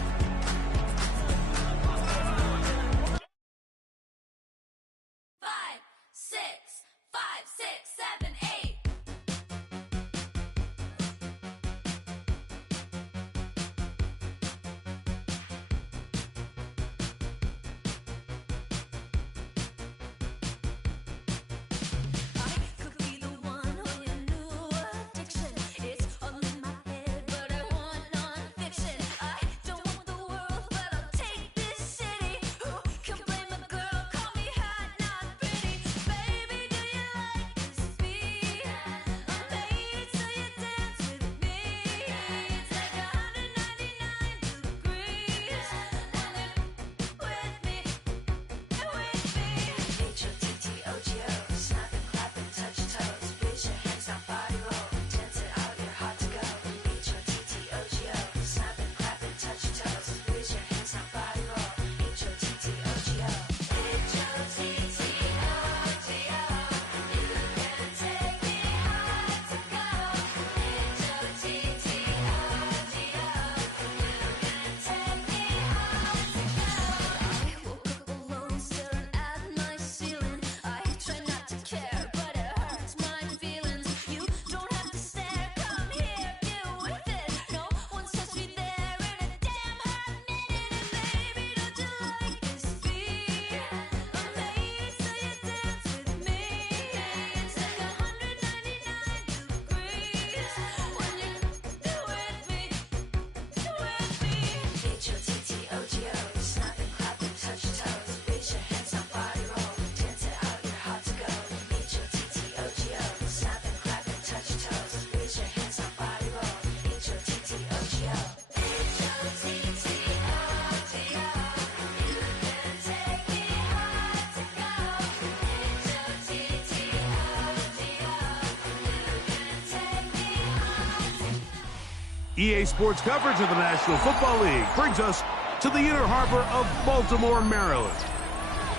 EA Sports coverage of the National Football League brings us to the Inner Harbor of Baltimore, Maryland,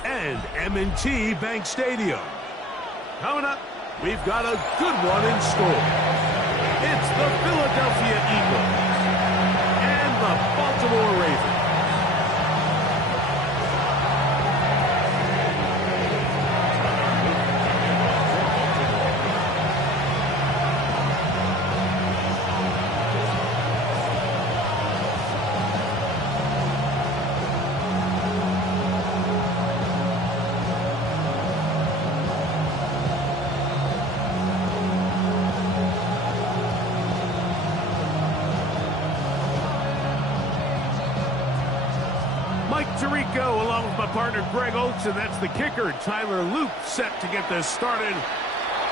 and M&T Bank Stadium. Coming up, we've got a good one in store. It's the Philadelphia Eagles and the Baltimore Ravens. Tirico along with my partner Greg Oates, and that's the kicker Tyler Loop set to get this started.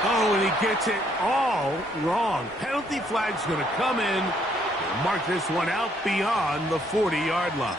Oh, and he gets it all wrong. Penalty flag's going to come in and mark this one out beyond the 40-yard line.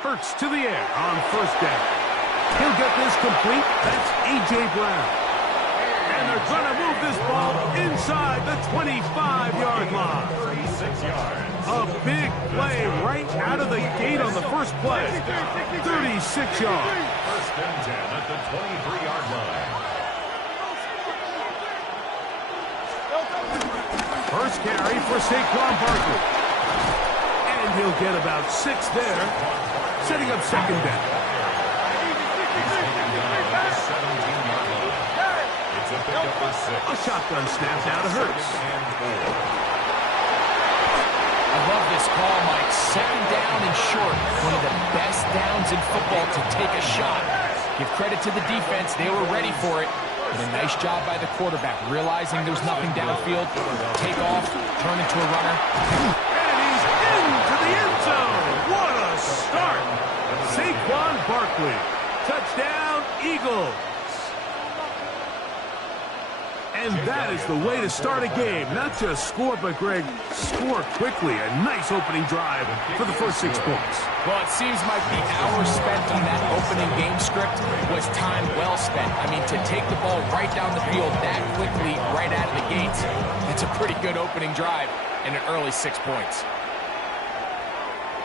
Hurts to the air on first down. He'll get this complete. That's A.J. Brown. And they're going to move this ball inside the 25-yard line. 36 yards. A big play right out of the gate on the first play. 36 yards. First and 10 at the 23-yard line. First carry for Saquon Barkley. And he'll get about 6 there, setting up second down. It's a pickup of 6. A shotgun snap now to Hurts. I love this call, Mike. Second down and short. One of the best downs in football to take a shot. Give credit to the defense. They were ready for it. And a nice job by the quarterback, realizing there's nothing downfield. Take off, turn into a runner. And he's into the end zone. What a start. Saquon Barkley. Touchdown, Eagles. And that is the way to start a game. Not just score, but, Greg, score quickly. A nice opening drive for the first 6 points. Well, it seems like the hour spent on that opening game script was time well spent. I mean, to take the ball right down the field that quickly, right out of the gates, it's a pretty good opening drive and an early 6 points.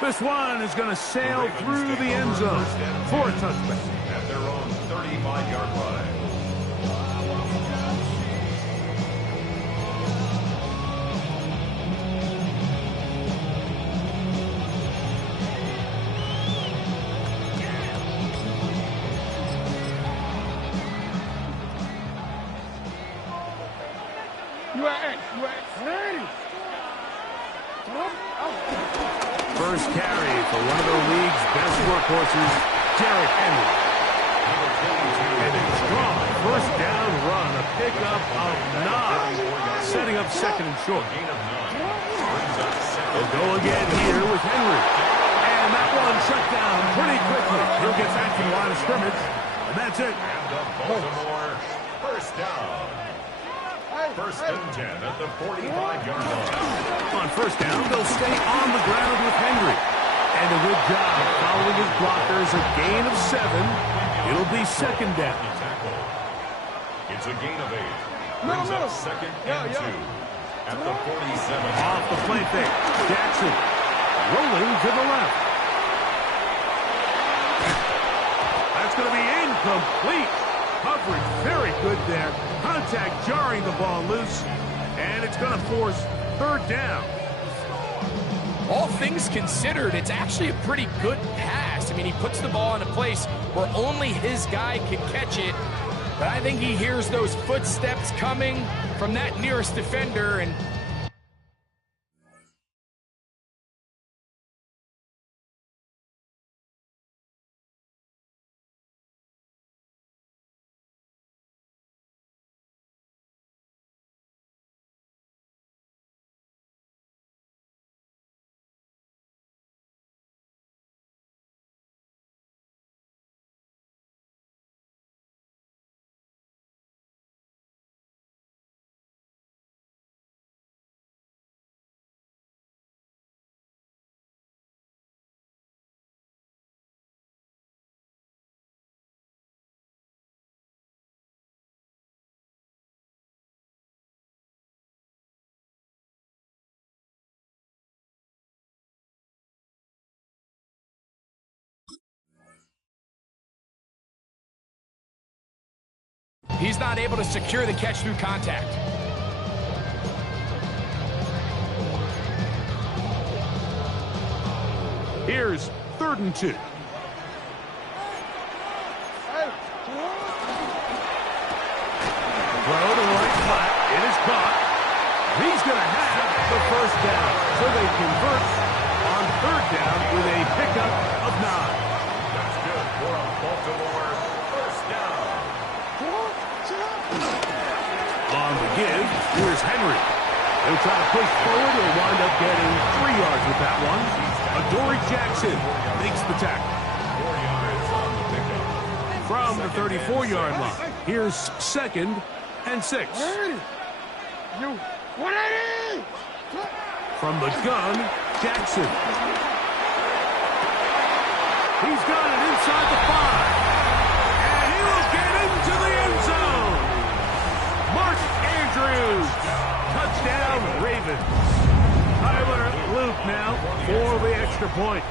This one is going to sail through the end zone for a touchback. At their own 35-yard line. First carry for one of the league's best workhorses, Derrick Henry. And a strong first down run, a pickup of 9, setting up second and short. They'll go again here with Henry. And that one shut down pretty quickly. He'll get back to the line of scrimmage, and that's it. And the Baltimore first down. First and 10 at the 45-yard line. On first down, they'll stay on the ground with Henry. And a good job following his blockers, a gain of 7. It'll be second down. It's a gain of 8. Brings up second and 2 at the 47. Off the play fake, Jackson rolling to the left. That's going to be incomplete. Coverage very good there. Contact jarring the ball loose. And it's going to force third down. All things considered, it's actually a pretty good pass. I mean, he puts the ball in a place where only his guy can catch it. But I think he hears those footsteps coming from that nearest defender, and he's not able to secure the catch through contact. Here's third and 2. Throw to the right flat. It is caught. He's going to have the first down. So they convert on third down with a pickup of 9. That's good for a Baltimore first down. On the give, here's Henry. He'll try to push forward. He'll wind up getting 3 yards with that one. Adoree Jackson makes the tackle. 4 yards on the pickup. From the 34-yard line, here's second and 6. From the gun, Jackson. He's got it inside the 5. And he will get into the end zone. Mark Andrews. Touchdown, Ravens. Tyler Luke now for the extra point.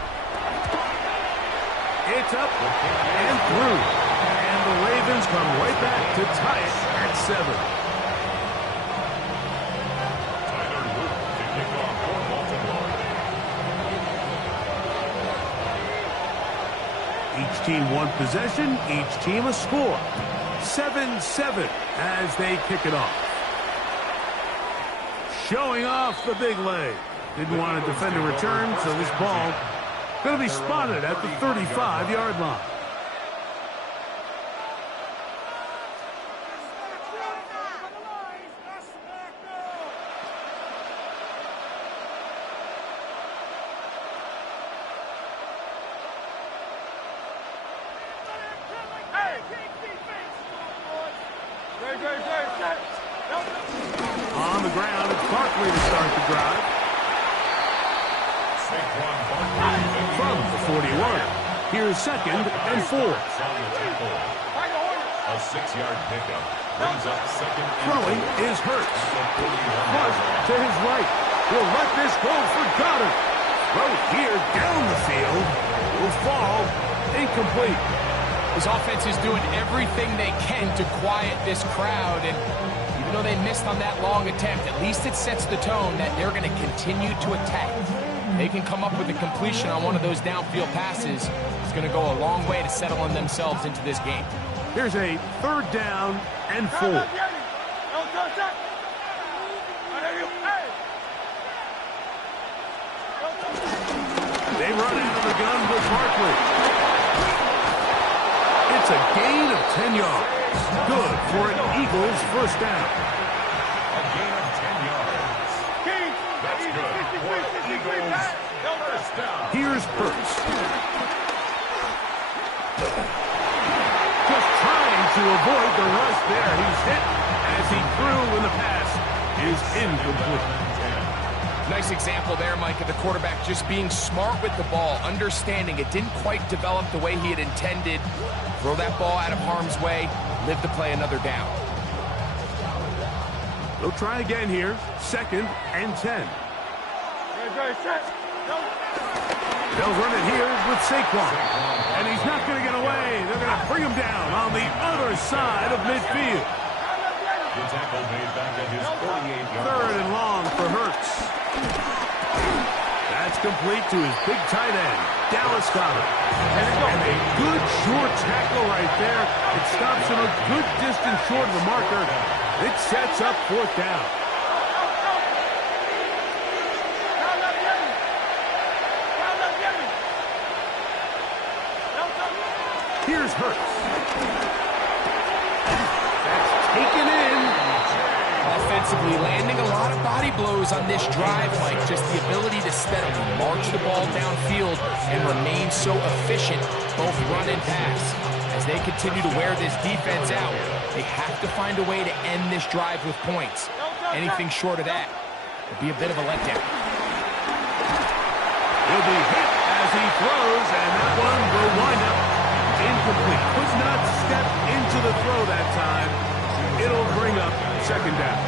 It's up and through. And the Ravens come right back to tie it at 7. Tyler Luke to kick off for Baltimore. Each team one possession, each team a score. 7-7 as they kick it off. Showing off the big leg. Didn't want to defend a return, so this ball going to be spotted at the 35-yard line. On the ground, it's Barkley to start the drive. From the 41, here's 2nd and 4. A 6-yard pickup brings up 2nd and 4. Throwing is Hurts. Flush to his right. Will let this go for Goddard. Throw here down the field. Will fall incomplete. His offense is doing everything they can to quiet this crowd, and even though they missed on that long attempt, at least it sets the tone that they're going to continue to attack. They can come up with a completion on one of those downfield passes. It's going to go a long way to settling themselves into this game. Here's a 3rd down and 4. They run out of the gun with Barkley. It's a gain of 10 yards. Good for an Eagles first down. A gain of 10 yards. That's good for Eagles first down. Here's Hurts. Just trying to avoid the rush there. He's hit as he threw when the pass is incomplete. Nice example there, Mike, of the quarterback just being smart with the ball, understanding it didn't quite develop the way he had intended. Throw that ball out of harm's way, live to play another down. They'll try again here. 2nd and 10. They'll run it here with Saquon. And he's not going to get away. They're going to bring him down on the other side of midfield. The tackle made back at his 48-yard. 3rd and long for Hurts. That's complete to his big tight end, Dallas Goddard. And a good short tackle right there. It stops him a good distance short of the marker. It sets up 4th down. Here's Hurts. That's taken in. Offensively, landing a lot of body blows on this drive, Mike. Just the ability to steadily march the ball downfield and remain so efficient, both run and pass. As they continue to wear this defense out, they have to find a way to end this drive with points. Anything short of that would be a bit of a letdown. He'll be hit as he throws, and that one will wind up incomplete. Could not step into the throw that time. It'll bring up 2nd down.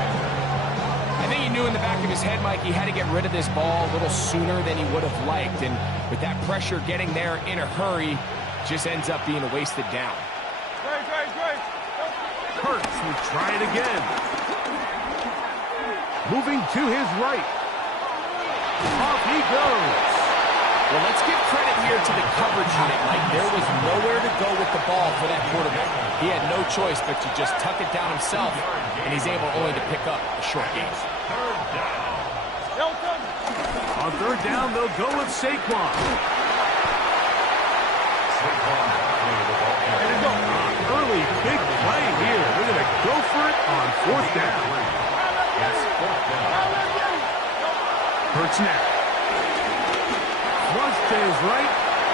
I think he knew in the back of his head, Mike, he had to get rid of this ball a little sooner than he would have liked. And with that pressure getting there in a hurry, just ends up being a wasted down. Hurts will try it again. Moving to his right. Off he goes. Well, let's give credit here to the coverage unit, Mike. There was nowhere to go with the ball for that quarterback. He had no choice but to just tuck it down himself, and he's able only to pick up a short gain. On 3rd down, they'll go with Saquon. Early big play here. They're going to go for it on 4th down. Hurts now. Flush to his right.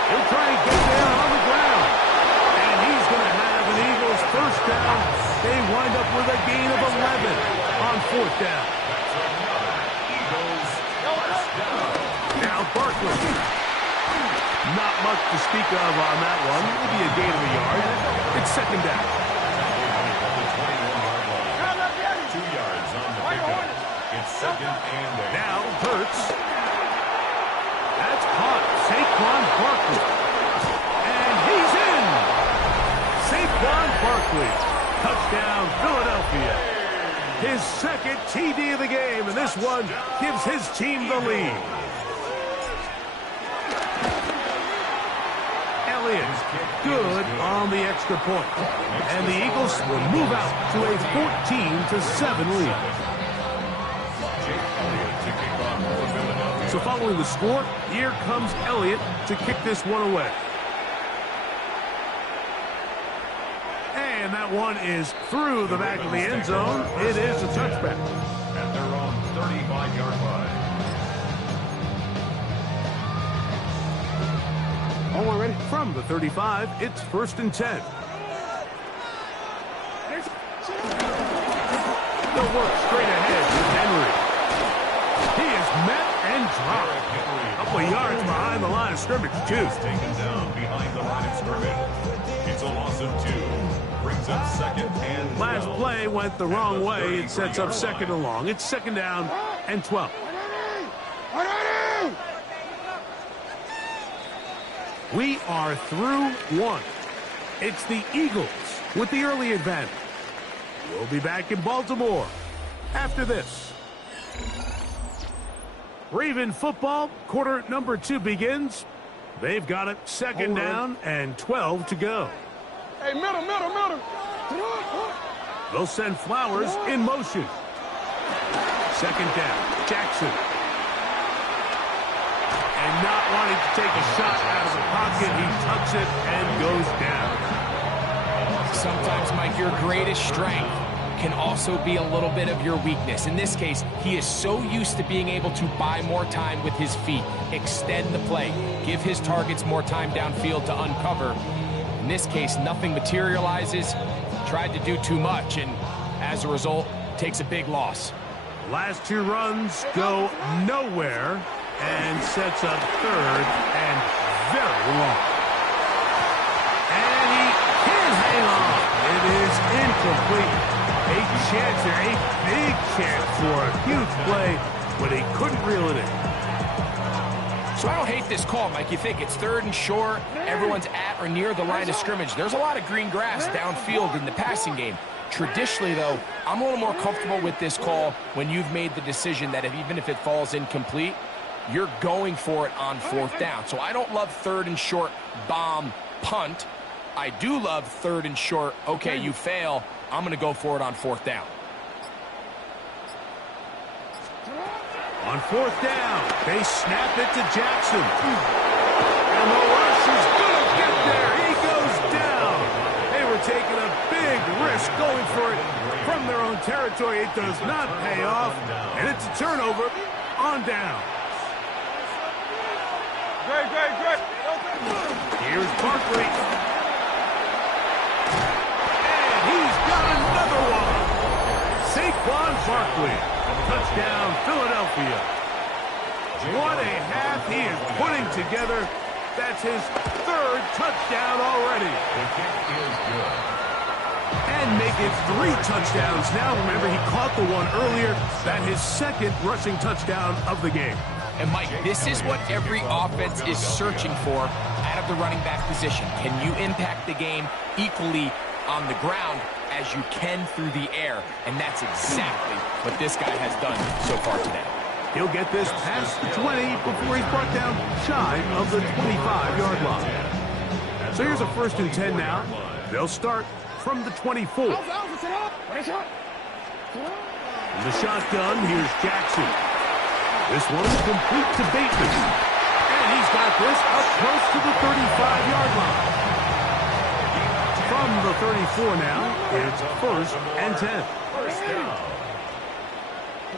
He'll try and get there on the ground. And he's going to have an Eagles first down. They wind up with a gain of 11 on 4th down. Now Barkley. Not much to speak of on that one. Maybe a gain of a yard. It's second down. The 21-yard line. 2 yards on the pickup. It's second and 8. Now Hurts. That's caught. Saquon Barkley. And he's in. Saquon Barkley. Touchdown, Philadelphia. His second TD of the game, and this one gives his team the lead. Elliott, good on the extra point. And the Eagles will move out to a 14-7 lead. So following the score, here comes Elliott to kick this one away. And that one is through the back of the end zone. It is a touchback. At their own 35-yard line. All ready? From the 35, it's 1st and 10. They'll work straight ahead with Henry. He is met and dropped. A couple of yards behind the line of scrimmage, too. Taken down behind the line of scrimmage. It's a loss of 2. Brings up second and 12. Last play went the wrong way. It sets up second and long. It's second down and 12. We are through one. It's the Eagles with the early advantage. We'll be back in Baltimore after this. Raven football, quarter number 2 begins. They've got it second down and 12 to go. Hey, middle. They'll send Flowers in motion. Second down, Jackson. And not wanting to take a shot out of the pocket, he tucks it and goes down. Sometimes, Mike, your greatest strength can also be a little bit of your weakness. In this case, he is so used to being able to buy more time with his feet, extend the play, give his targets more time downfield to uncover. In this case, nothing materializes, tried to do too much, and as a result, takes a big loss. Last 2 runs go nowhere and sets up third and very long. And he can hang on. It is incomplete. A chance there, a big chance for a huge play, but he couldn't reel it in. So I don't hate this call, Mike. You think it's 3rd and short, everyone's at or near the line of scrimmage. There's a lot of green grass downfield in the passing game. Traditionally, though, I'm a little more comfortable with this call when you've made the decision that even if it falls incomplete, you're going for it on 4th down. So I don't love 3rd and short, bomb, punt. I do love 3rd and short, okay, you fail, I'm going to go for it on 4th down. On 4th down, they snap it to Jackson. And the rush is going to get there. He goes down. They were taking a big risk going for it from their own territory. It does not pay off, and it's a turnover on down. Great. Here's Barkley. And he's got another one. Saquon Barkley. Touchdown, Philadelphia. What a half he is putting together. That's his 3rd touchdown already. The kick is good. And make it 3 touchdowns now. Remember, he caught the one earlier. That his 2nd rushing touchdown of the game. And, Mike, this is what every offense is searching for out of the running back position. Can you impact the game equally on the ground as you can through the air? And that's exactly what this guy has done so far today. He'll get this past the 20 before he's brought down shy of the 25-yard line. So here's a 1st and 10 now. They'll start from the 24. In the shotgun, here's Jackson. This one is complete to Bateman. And he's got this up close to the 35-yard line. From the 34 now, it's 1st and 10.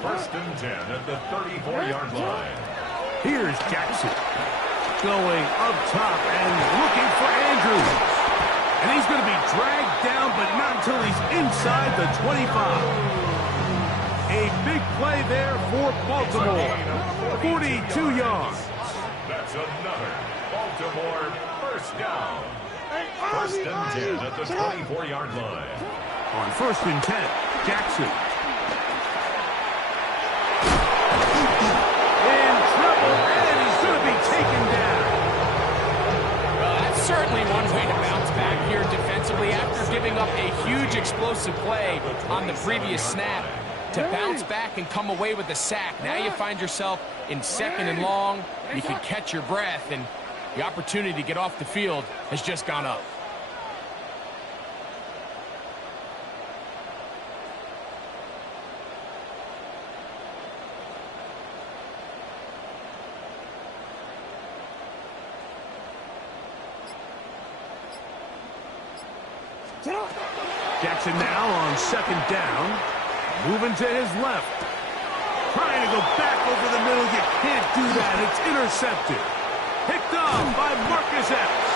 First and 10 at the 34-yard line. Here's Jackson going up top and looking for Andrews. And he's going to be dragged down, but not until he's inside the 25. A big play there for Baltimore. 42 yards. That's another Baltimore, first down. First and 10 at the 24-yard line. On first and 10, Jackson. In trouble, and he's going to be taken down. Well, that's certainly one way to bounce back here defensively after giving up a huge explosive play on the previous snap. To bounce back and come away with a sack. Now you find yourself in second and long. You can catch your breath, and the opportunity to get off the field has just gone up. Jackson now on second down. Moving to his left. Trying to go back over the middle. You can't do that. It's intercepted. Picked off by Marcus Epps.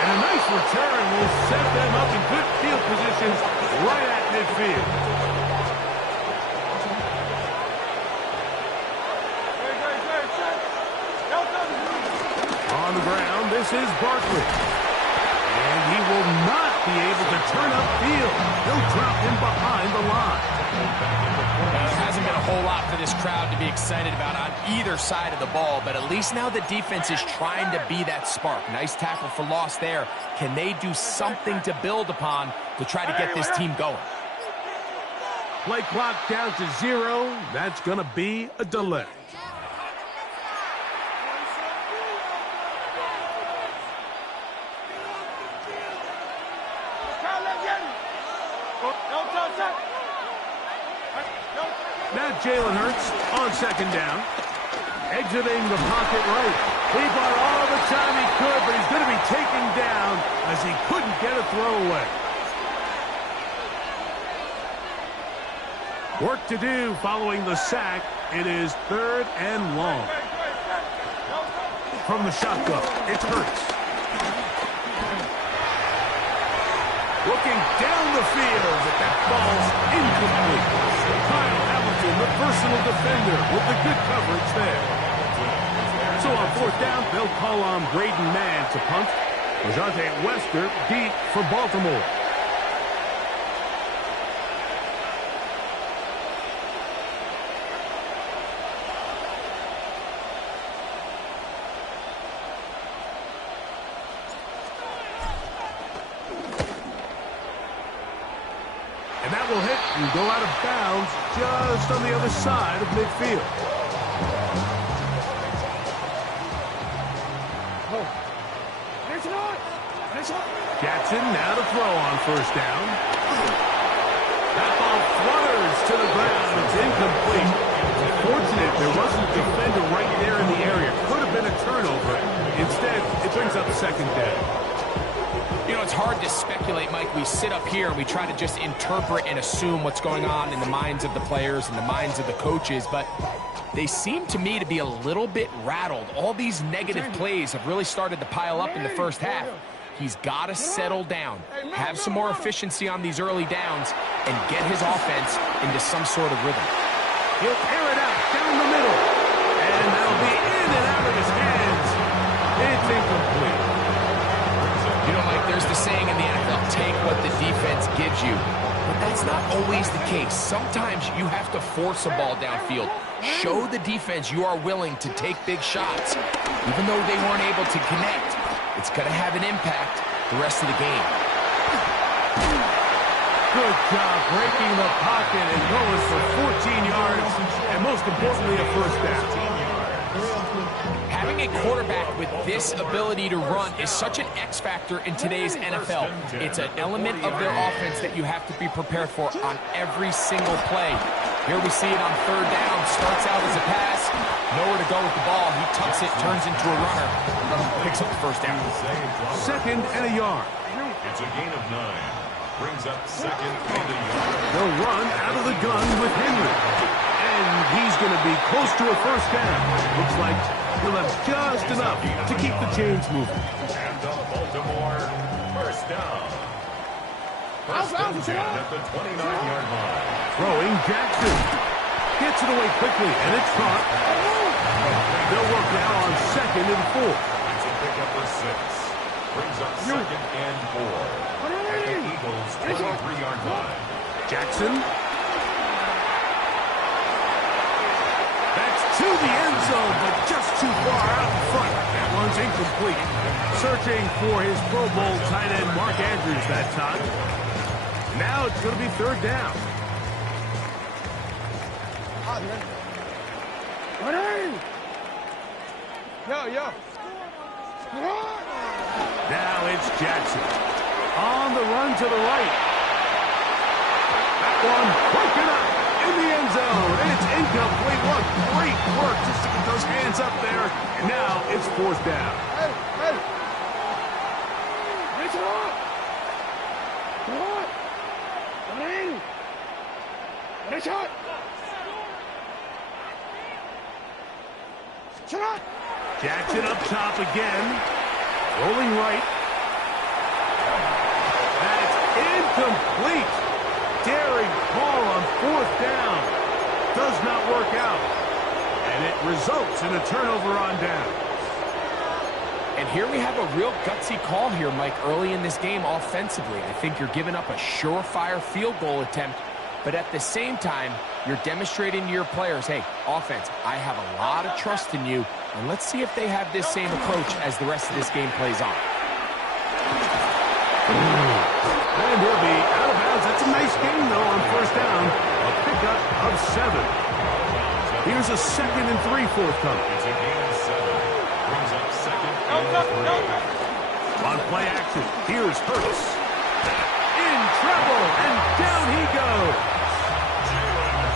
And a nice return will set them up in good field positions right at midfield. On the ground, this is Barkley. And he will not be able to turn upfield. He'll drop him behind the line. There hasn't been a whole lot for this crowd to be excited about on either side of the ball, but at least now the defense is trying to be that spark. Nice tackle for loss there. Can they do something to build upon to try to get this team going? Play clock down to 0. That's going to be a delay. Now Jalen Hurts on second down. Exiting the pocket right. He bought all the time he could, but he's going to be taken down as he couldn't get a throwaway. Work to do following the sack. It is third and long. From the shotgun, it's Hurts. Looking down the field, but that ball's incomplete. Kyle Hamilton, the personal defender, with the good coverage there. So on fourth down, they'll call on Braden Mann to punt. Rajante Wester deep for Baltimore. And that will hit and go out of bounds just on the other side of midfield. Jackson now to throw on first down. That ball flutters to the ground. It's incomplete. It's fortunate there wasn't a defender right there in the area. Could have been a turnover. Instead, it brings up second down. You know, it's hard to speculate, Mike. We sit up here and we try to just interpret and assume what's going on in the minds of the players and the minds of the coaches, but they seem to me to be a little bit rattled. All these negative plays have really started to pile up in the first half. He's got to settle down, have some more efficiency on these early downs, and get his offense into some sort of rhythm. He'll air it out down the middle, and that'll be in and out of his hands. It's incomplete. You know, Mike, there's the saying in the NFL, take what the defense gives you. But that's not always the case. Sometimes you have to force a ball downfield. Show the defense you are willing to take big shots. Even though they weren't able to connect, it's going to have an impact the rest of the game. Good job breaking the pocket and going for 14 yards, and most importantly, a first down. Having a quarterback with this ability to run is such an X factor in today's NFL. It's an element of their offense that you have to be prepared for on every single play. Here we see it on third down. Starts out as a pass. Nowhere to go with the ball. He tucks it, turns into a runner. Picks up the first down. Second and a yard. It's a gain of 9. Brings up second and a yard. They'll run out of the gun with Henry. And he's going to be close to a first down. Looks like he'll have just enough to keep the chains moving. And the Baltimore first down. First and 10 at the 29-yard line. Throwing Jackson. Gets it away quickly, and it's caught. They'll work now on second and 4. pickup for 6. Brings up 2nd and 4. At the Eagles' 23-yard line. Jackson. That's to the end zone, but just too far out in front. That one's incomplete. Searching for his Pro Bowl tight end, Mark Andrews, that time. Now it's going to be 3rd down. Now it's Jackson. On the run to the right. That one broken up in the end zone. And it's incomplete. What great work just to get those hands up there. And now it's 4th down. Jackson up top again. Rolling right. That's incomplete. Daring ball on 4th down. Does not work out. And it results in a turnover on down. And here we have a real gutsy call here, Mike, early in this game offensively. I think you're giving up a surefire field goal attempt, but at the same time, you're demonstrating to your players, hey, offense, I have a lot of trust in you, and let's see if they have this same approach as the rest of this game plays on. And he'll be out of bounds. That's a nice game, though, on 1st down. A pickup of 7. Here's a 2nd and 3 forthcoming. It's a gain of 7. Brings up 2nd and 3. On play action, here's Hurts. In trouble, and down he goes.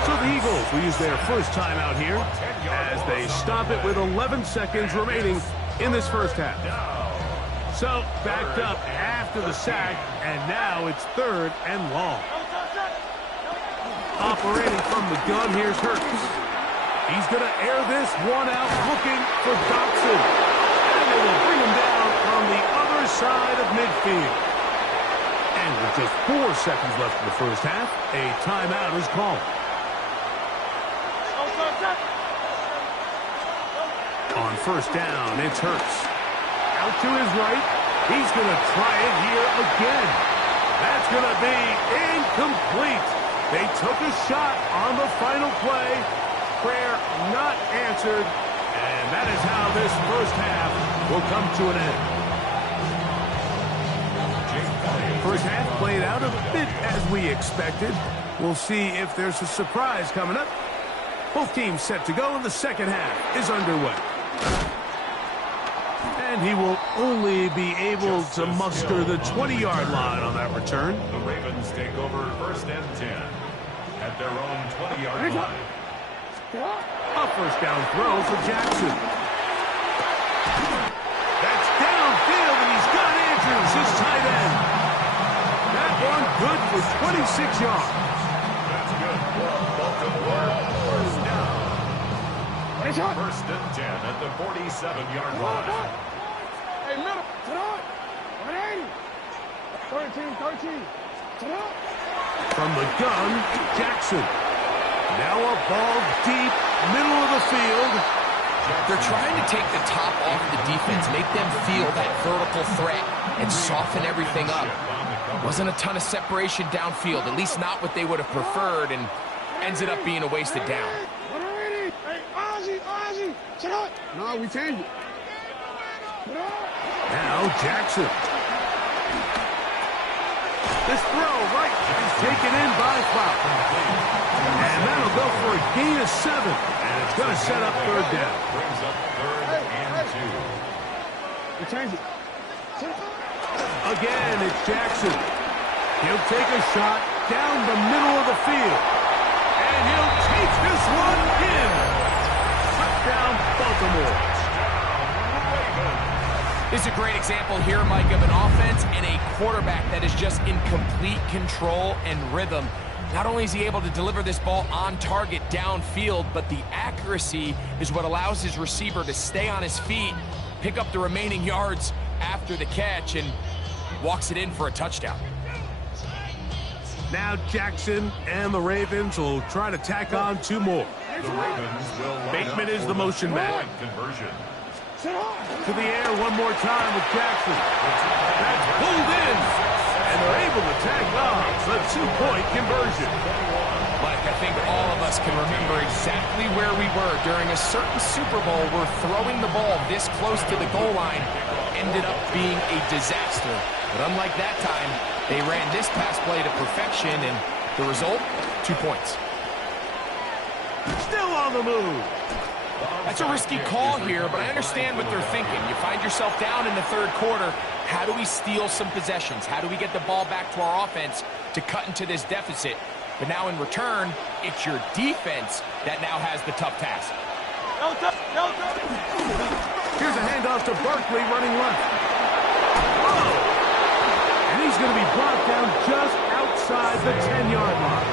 So the Eagles will use their first time out here as they stop it with 11 seconds remaining in this first half. So backed up after the sack, and now it's 3rd and long. Operating from the gun, here's Hurts. He's going to air this one out, looking for Dobson. And they will bring him down on the other side of midfield. And with just 4 seconds left in the first half, a timeout is called. On 1st down, it's Hurts. Out to his right. He's going to try it here again. That's going to be incomplete. They took a shot on the final play. Prayer not answered. And that is how this first half will come to an end. First half played out a bit as we expected. We'll see if there's a surprise coming up. Both teams set to go, and the second half is underway. And he will only be able to muster the 20-yard line on that return. The Ravens take over 1st and 10 at their own 20-yard line. A first down throw for Jackson. That's downfield, and he's got Andrews, his tight end. That one good for 26 yards. That's good for Baltimore. 1st down. 1st and 10 at the 47-yard line. Hey, middle. 180. 13. From the gun, Jackson. Now a ball deep, middle of the field. They're trying to take the top off the defense, make them feel that vertical threat, and soften everything up. Wasn't a ton of separation downfield, at least not what they would have preferred, and ends it up being a wasted down. 180. Hey, Ozzy. Sit up. No, we change it. Now Jackson. This throw right is taken in by Flower. And that'll go for a gain of 7. And it's going to set up 3rd down. Brings up 3rd and 2. We change it. Again, it's Jackson. He'll take a shot down the middle of the field. And he'll take this one in. Touchdown, Baltimore. This is a great example here, Mike, of an offense and a quarterback that is just in complete control and rhythm. Not only is he able to deliver this ball on target downfield, but the accuracy is what allows his receiver to stay on his feet, pick up the remaining yards after the catch, and walks it in for a touchdown. Now Jackson and the Ravens will try to tack on 2 more. The Ravens will Bateman is the motion man. Conversion. To the air one more time with Jackson. That's pulled in. And they're able to tag on the two-point conversion. Mike, I think all of us can remember exactly where we were during a certain Super Bowl where throwing the ball this close to the goal line ended up being a disaster. But unlike that time, they ran this pass play to perfection, and the result, 2 points. Still on the move. That's a risky call here, but I understand what they're thinking. You find yourself down in the third quarter. How do we steal some possessions? How do we get the ball back to our offense to cut into this deficit? But now in return, it's your defense that now has the tough task. Here's a handoff to Barkley running left. Oh! And he's going to be brought down just outside the 10-yard line.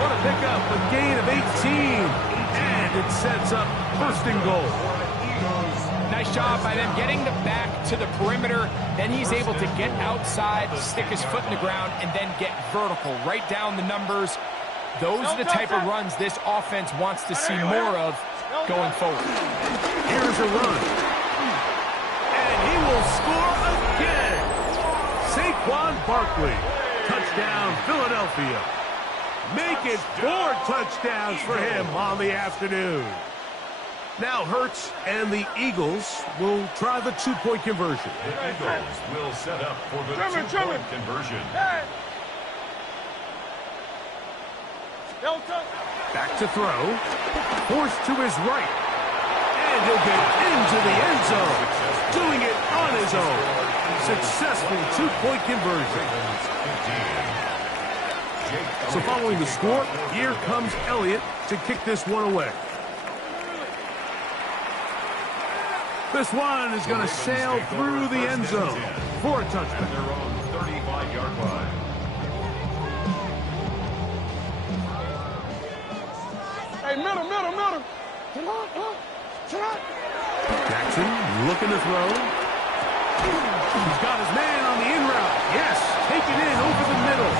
What a pickup, a gain of 18. And it sets up first and goal. Nice job by them getting the back to the perimeter. Then he's able to get outside, stick his foot in the ground, and then get vertical. Right down the numbers. Those are the type of runs this offense wants to see more of going forward. Here's a run. And he will score again. Saquon Barkley. Touchdown, Philadelphia. Make it 4 touchdowns for him on the afternoon. Now Hurts and the Eagles will try the two-point conversion. The Eagles will set up for the two-point conversion. Back to throw. Forced to his right. And he'll get into the end zone. Doing it on his own. Successful two-point conversion. So following the score, here comes Elliott to kick this one away. This one is going to sail through the end zone for a touchdown. At their own 35-yard line. Hey, middle. Jackson looking to throw. He's got his man on the in route. Yes, taken in over the middle.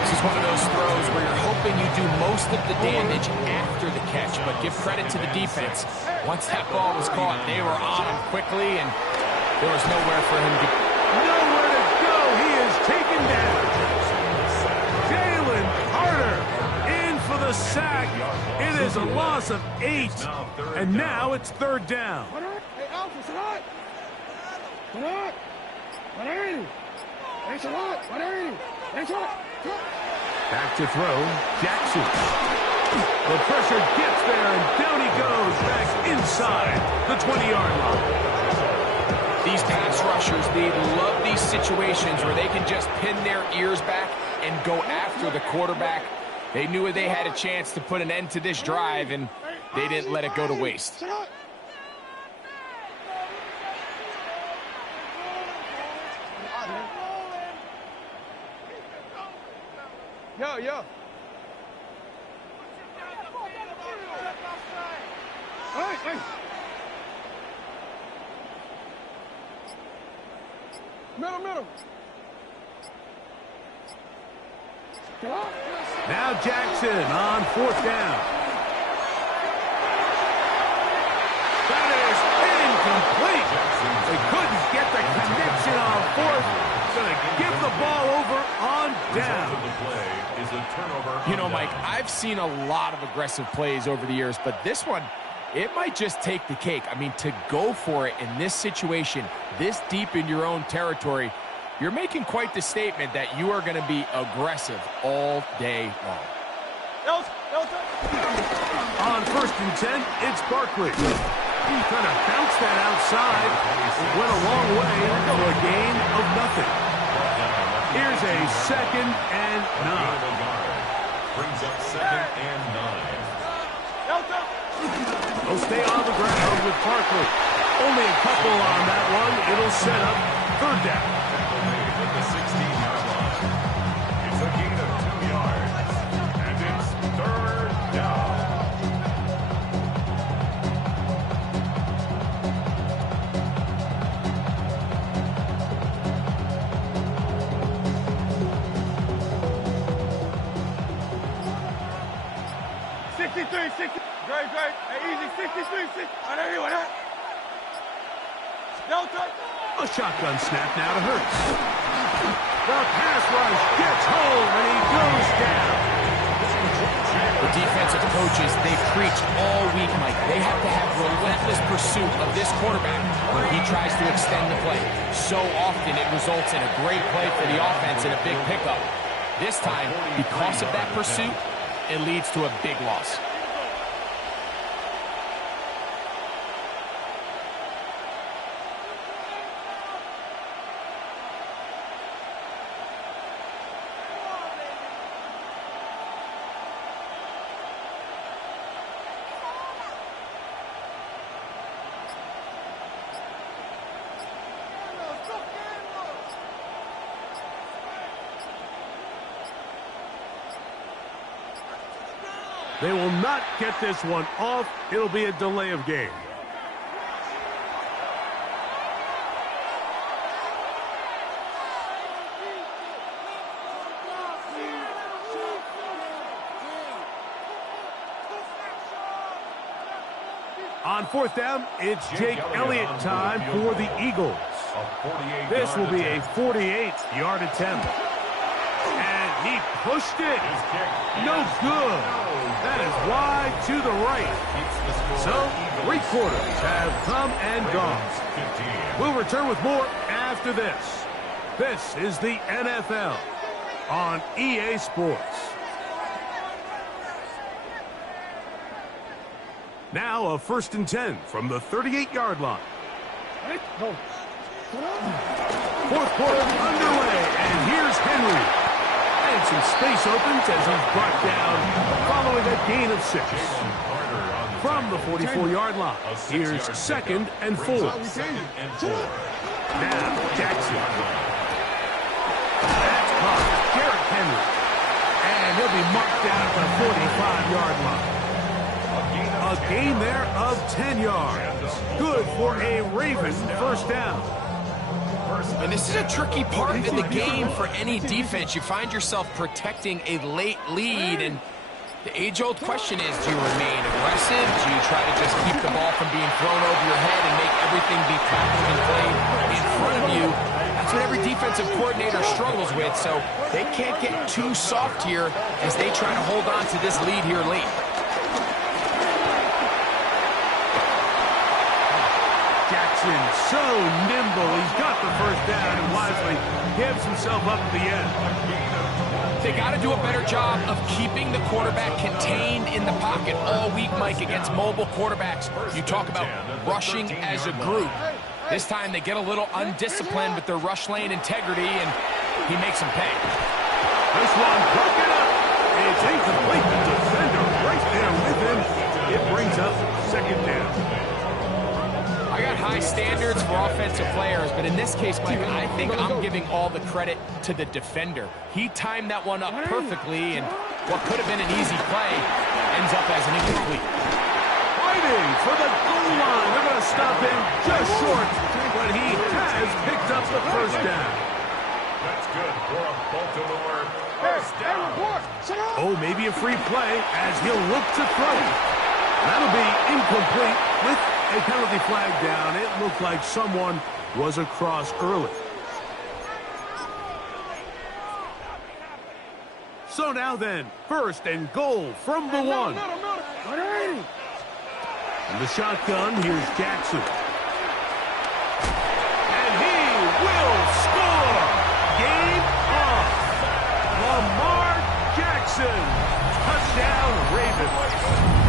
This is one of those throws where you're hoping you do most of the damage after the catch, but give credit to the defense. Once that ball was caught, they were on him quickly, and there was nowhere for him to go. Nowhere to go. He is taken down. Jalen Carter in for the sack. It is a loss of 8, and now it's third down. Hey, Alpha, tonight. Back to throw, Jackson. The pressure gets there, and down he goes back inside the 20-yard line. These pass rushers, they love these situations where they can just pin their ears back and go after the quarterback. They knew they had a chance to put an end to this drive, and they didn't let it go to waste. Yo. Hey. Middle. Now Jackson on fourth down. That is incomplete. They couldn't get the connection on fourth. Going to give the ball over on down. You know, Mike, I've seen a lot of aggressive plays over the years, but this one, it might just take the cake. I mean, to go for it in this situation, this deep in your own territory, you're making quite the statement that you are going to be aggressive all day long. On first and 10, it's Barkley. He's trying to bounce that outside. It went a long way for a gain of nothing. Here's a 2nd and 9. Brings up 2nd and 9. They'll stay on the ground with Barkley. Only a couple on that one. It'll set up third down. At the 16-yard line. It's a gain of 2 yards. And it's third down. Great. Hey, easy. 63. I know you want that. A shotgun snap now to Hurts. The pass rush gets home, and he goes down. The defensive coaches, they preach all week, Mike. They have to have relentless pursuit of this quarterback when he tries to extend the play. So often it results in a great play for the offense and a big pickup. This time, because of that pursuit, it leads to a big loss. They will not get this one off. It'll be a delay of game. On fourth down, it's Jake Elliott time for the Eagles. This will be a 48-yard attempt. And he pushed it. No good. That is wide to the right. So, 3 quarters have come and gone. We'll return with more after this. This is the NFL on EA Sports. Now a 1st and 10 from the 38-yard line. 4th quarter underway, and here's Henry. And some space opens as he's brought down following a gain of 6. From the 44-yard line, here's 2nd and 4. Now Jackson. That's caught. Derrick Henry. And he'll be marked down at the 45-yard line. A gain there of 10 yards. Good for a Ravens 1st down. And this is a tricky part in the game for any defense. You find yourself protecting a late lead, and the age-old question is, do you remain aggressive? Do you try to just keep the ball from being thrown over your head and make everything be tackled and played in front of you? That's what every defensive coordinator struggles with, so they can't get too soft here as they try to hold on to this lead here late. So nimble. He's got the 1st down and wisely gives himself up at the end. They got to do a better job of keeping the quarterback contained in the pocket all week, Mike, against mobile quarterbacks. You talk about rushing as a group. This time they get a little undisciplined with their rush lane integrity, and he makes them pay. This one broken up. It's incomplete. The defender right there with him. It brings up 2nd down. I got high standards for offensive players, but in this case, Mike, I think I'm giving all the credit to the defender. He timed that one up perfectly, and what could have been an easy play ends up as an incomplete. Fighting for the goal line. They're going to stop him just short, but he has picked up the 1st down. That's good for a Baltimore 1st down. Oh, maybe a free play as he'll look to throw. That'll be incomplete with a penalty flag down. It looked like someone was across early. So now then, 1st and goal from the 1. And the shotgun, here's Jackson. And he will score! Game on! Lamar Jackson! Touchdown, Ravens!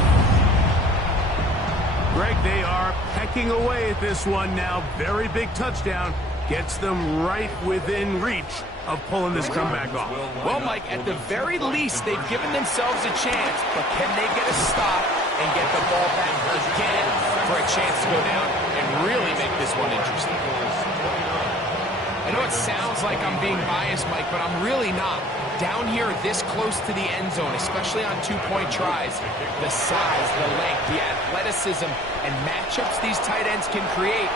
Greg, they are pecking away at this one now. Very big touchdown. Gets them right within reach of pulling this comeback off. Well, Mike, at the very least, they've given themselves a chance, but can they get a stop and get the ball back again for a chance to go down and really make this one interesting? I know it sounds like I'm being biased, Mike, but I'm really not. Down here this close to the end zone, especially on 2-point tries, the size, the length, the athleticism, and matchups these tight ends can create,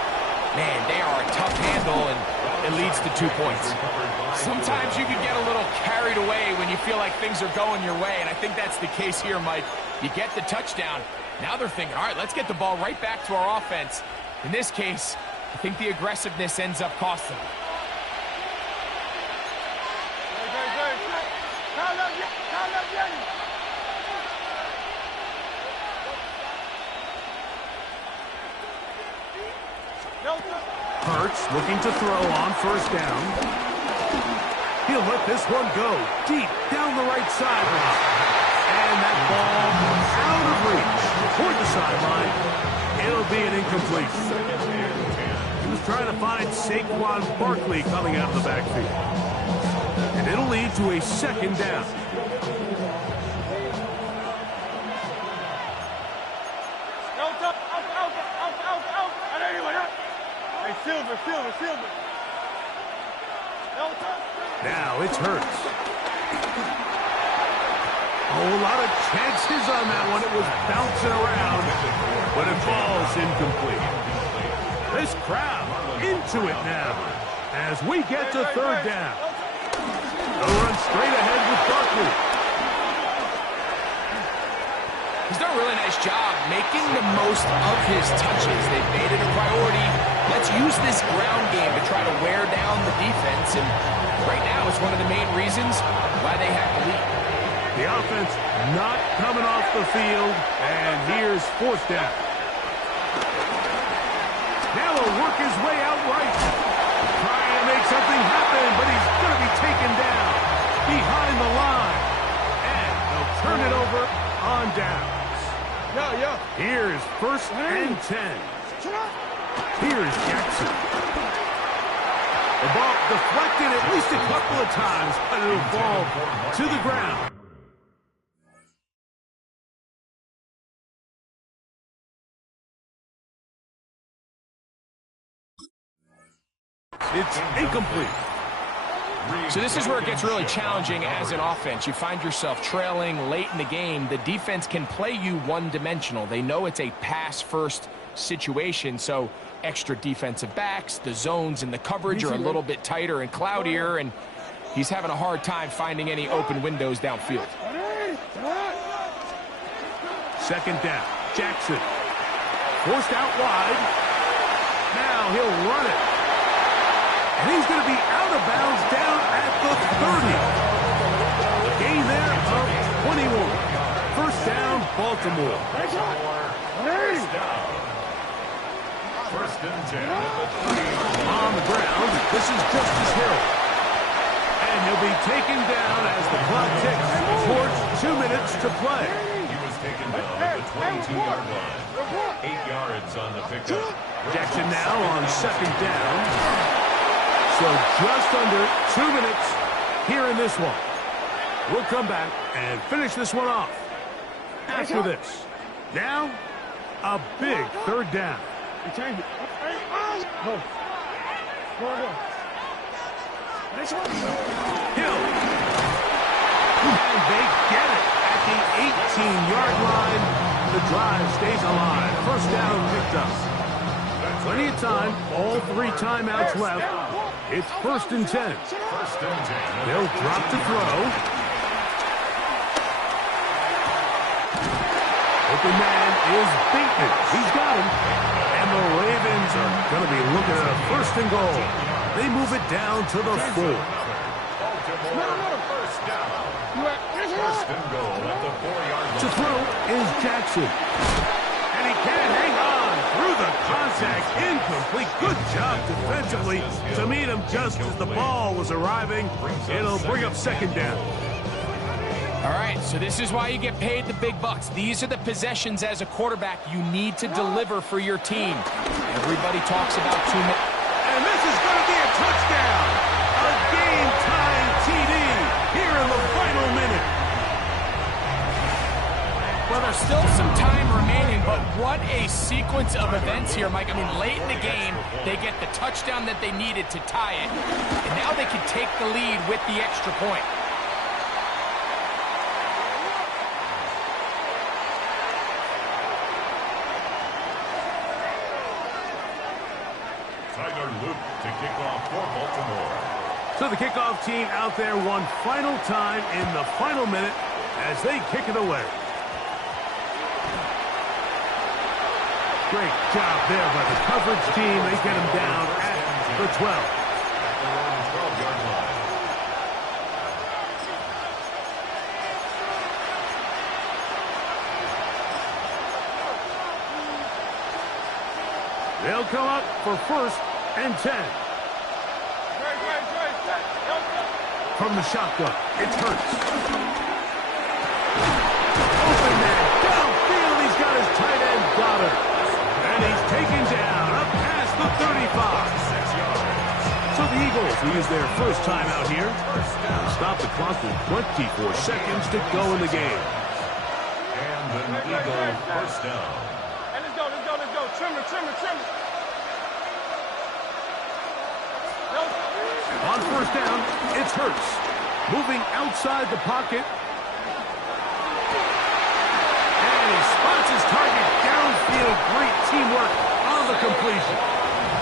man, they are a tough handle, and it leads to 2 points. Sometimes you can get a little carried away when you feel like things are going your way, and I think that's the case here, Mike. You get the touchdown. Now they're thinking, all right, let's get the ball right back to our offense. In this case, I think the aggressiveness ends up costing them. Hurts looking to throw on first down. He'll let this one go deep down the right sideline. And that ball out of reach toward the sideline. It'll be an incomplete. He was trying to find Saquon Barkley coming out of the backfield. And it'll lead to a second down. Silver. Now it's Hurts. Oh, a lot of chances on that one. It was bouncing around, but it falls incomplete. This crowd into it now as we get to third down. They'll run straight ahead with Barkley. He's done a really nice job making the most of his touches. They've made it a priority. Let's use this ground game to try to wear down the defense, and right now it's one of the main reasons why they have the lead. The offense not coming off the field, and here's fourth down. Now he'll work his way out right. Trying to make something happen, but he's going to be taken down behind the line. And they'll turn it over on downs. Here's first and 10. Here's Jackson. The ball deflected at least a couple of times, but it'll fall to the ground. It's incomplete. So this is where it gets really challenging as an offense. You find yourself trailing late in the game. The defense can play you one-dimensional. They know it's a pass-first situation, so extra defensive backs, the zones and the coverage are a little bit tighter and cloudier, and he's having a hard time finding any open windows downfield. Second down, Jackson. Forced out wide. Now he'll run it. And he's going to be out of bounds down at the 30. A gain there of 21. First down, Baltimore. First and 10. On the ground, this is Justice Hill. And he'll be taken down as the clock ticks towards 2 minutes to play. He was taken down at the 22-yard line. 8 yards on the pickup. Jackson now on second down. So just under 2 minutes here in this one. We'll come back and finish this one off after this. Now, a big third down. Hill. And they get it at the 18-yard line. The drive stays alive. First down picked up. Plenty of time. All 3 timeouts left. It's first and 10. First and 10. They'll drop to throw. Open man is beaten. He's got him. And the Ravens are going to be looking at a first and goal. They move it down to the 4. First down. First and goal at the 4-yard line. To throw is Jackson. And he can hang on through the contact. Incomplete. Good job defensively to meet him just as the ball was arriving. It'll bring up second down. All right, so this is why you get paid the big bucks. These are the possessions as a quarterback you need to deliver for your team. Everybody talks about 2 minutes. And this is going to be a touchdown. A game-time TD here in the final minute. Well, there's still some time remaining, but what a sequence of events here, Mike. I mean, late in the game, they get the touchdown that they needed to tie it, and now they can take the lead with the extra point. To kick off for Baltimore. So the kickoff team out there one final time in the final minute as they kick it away. Great job there by the coverage team. They get him down at the 12. At their own 12-yard line. They'll come up for 1st and 10. From the shotgun, it's Hurts. Open man, downfield, he's got his tight end Goddard. And he's taken down up past the 35. 6 yards. So the Eagles will use their first time out here. Stop the clock with 24 seconds to go in the game. And an Eagle first down. Hey, let's go. Trim it. On first down, it's Hurts. Moving outside the pocket. And he spots his target downfield. Great teamwork on the completion.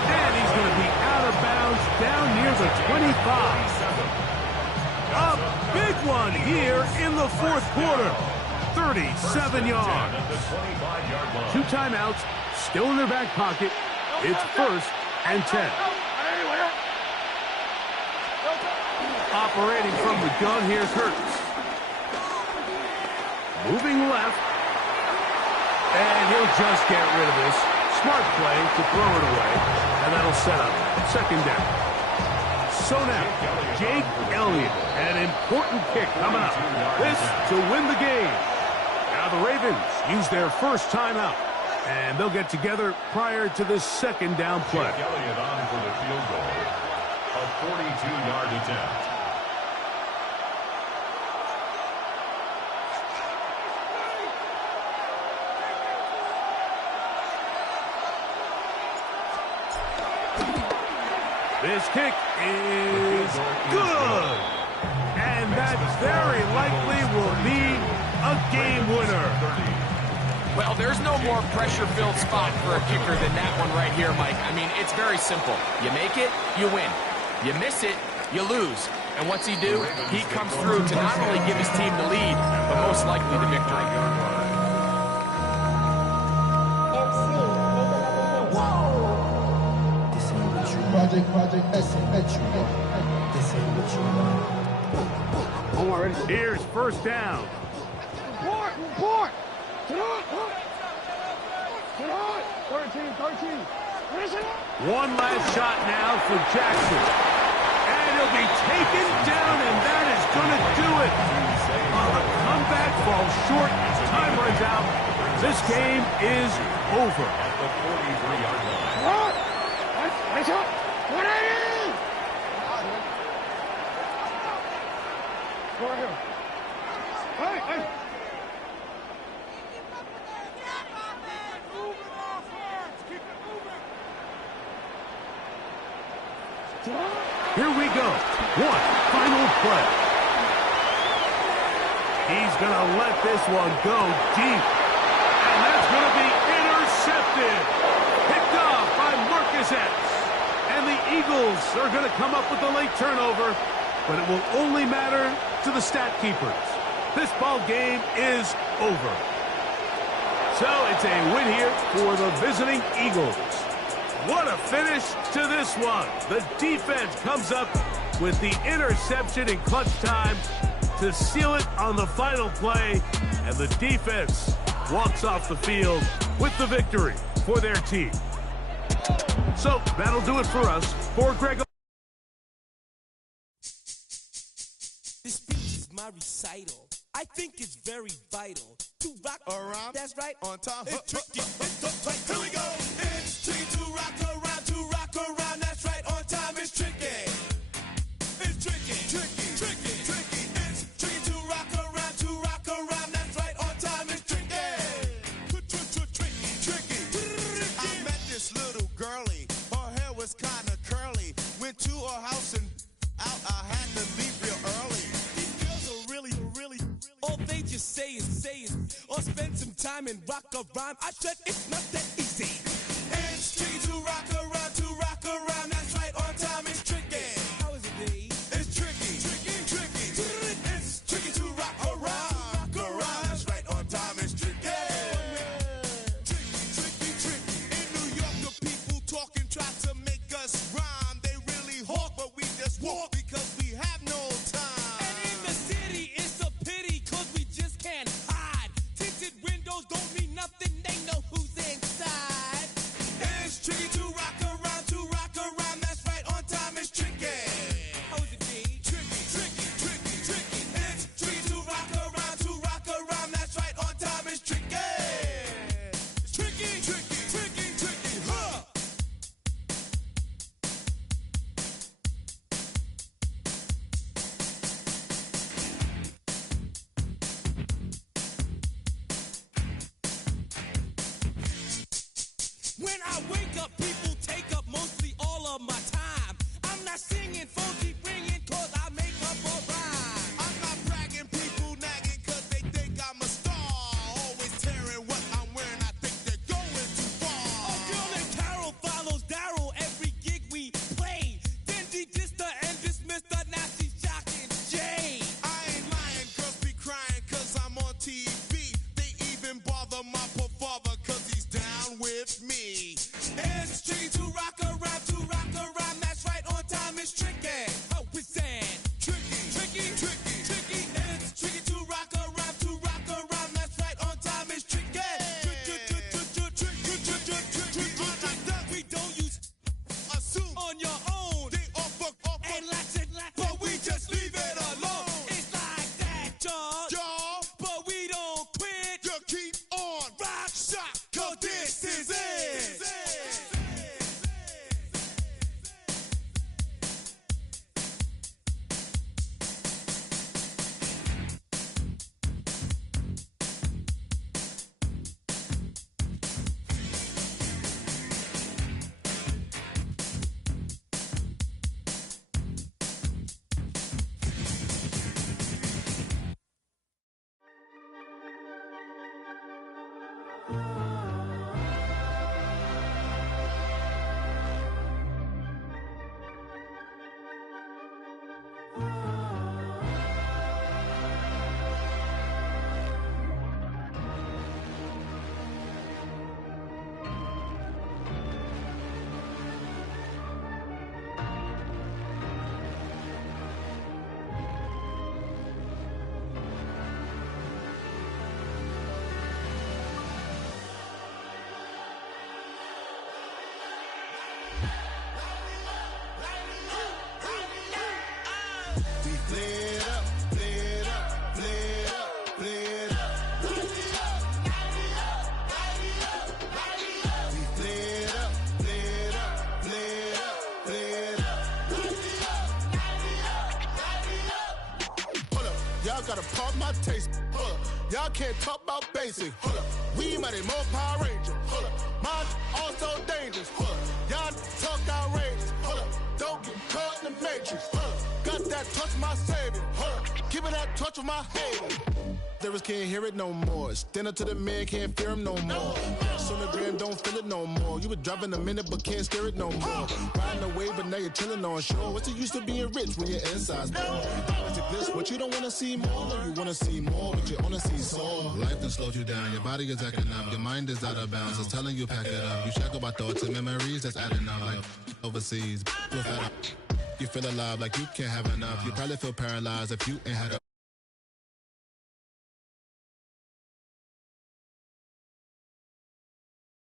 And he's going to be out of bounds down near the 25. A big one here in the 4th quarter. 37 yards. 2 timeouts still in their back pocket. It's 1st and 10. Operating from the gun, here's Hurts. Moving left. And he'll just get rid of this. Smart play to throw it away. And that'll set up 2nd down. So now, Jake Elliott. An important kick coming up. This to win the game. Now the Ravens use their first timeout. And they'll get together prior to this 2nd down play. Jake Elliott on for the field goal. A 42-yard attempt. This kick is good. And that very likely will be a game winner. Well, there's no more pressure-filled spot for a kicker than that one right here, Mike. I mean, it's very simple. You make it, you win. You miss it, you lose. And what's he do? He comes through to not only give his team the lead, but most likely the victory. Project, this ain't what you want. I'm already. Here's first down. Report! Get on! 13. One last shot now for Jackson. And he'll be taken down, and that is going to do it. The comeback falls short as time runs out. This game is over. At the 43-yard line. What? What's up? What are you? Go right here. Hey! Here we go. One final play. He's going to let this one go deep. And that's going to be intercepted. Picked off by Marcus Epps. And the Eagles are going to come up with a late turnover, but it will only matter to the stat keepers. This ball game is over. So it's a win here for the visiting Eagles. What a finish to this one. The defense comes up with the interception in clutch time to seal it on the final play, and the defense walks off the field with the victory for their team. So that'll do it for us. For Greg. This speech is my recital. I think it's very vital to rock around. That's right. On time. It's tricky. It's so tight. Here we go. It's tricky to rock around. To rock around. That's right. On time. It's tricky. It's tricky. Tricky. It's tricky to rock around. To rock around. That's right. On time. It's tricky. Tricky. I met this little girlie. Her hair was kind of curly. Went to her house and out. I had to leave real early. These girls are really. All they just say is, or spend some time and rock a rhyme. I said it's not that easy. It's tricky to rock around. That's right, on time it's tricky. How is it, Dave? It's tricky. It's tricky to rock around. That's right, on time it's tricky. Tricky. singing, phone keep ringing, cause I make up a rhyme. I'm not bragging, people nagging, cause they think I'm a star. Always tearing what I'm wearing, I think they're going too far. A girl named Carol follows Daryl every gig we play. Then she dissed her and dismissed her, now she's shocking Jay. I ain't lying, girls be crying, cause I'm on TV. They even bother my poor father, cause he's down with me. It's tricky to rock around, that's right, on time is tricky. How is that? Tricky. It's tricky to rock around, that's right, on time is tricky. We don't use assume on your own. They offer and latch it, but we just leave it alone. It's like that, y'all, but we don't quit. You keep on rock, shock, cause this is it. Y'all gotta pump my taste. Hold up. Y'all can't talk about basic. Hold up. We mighty more Power Ranger. Hold up. Mine also dangerous. Hold up. Y'all talk outrageous. Hold up. Don't get caught in the matrix. Hold up. Got that touch my savior. Hold up. Give it that touch with my hater. Lyrics can't hear it no more. Stand up to the man, can't fear him no more. Sonogram don't feel it no more. You were driving a minute but can't steer it no more. Riding away but now you're chilling on shore. What's the use of being rich when your inside's poor? It's a glitch, but you don't wanna see more. You wanna see more, but you wanna see sore. Life done slowed you down. Your body is acting up. Your mind is out of bounds. It's telling you pack it up. You shackle by thoughts and memories that's adding up. Like overseas, you feel alive like you can't have enough. You probably feel paralyzed if you ain't had a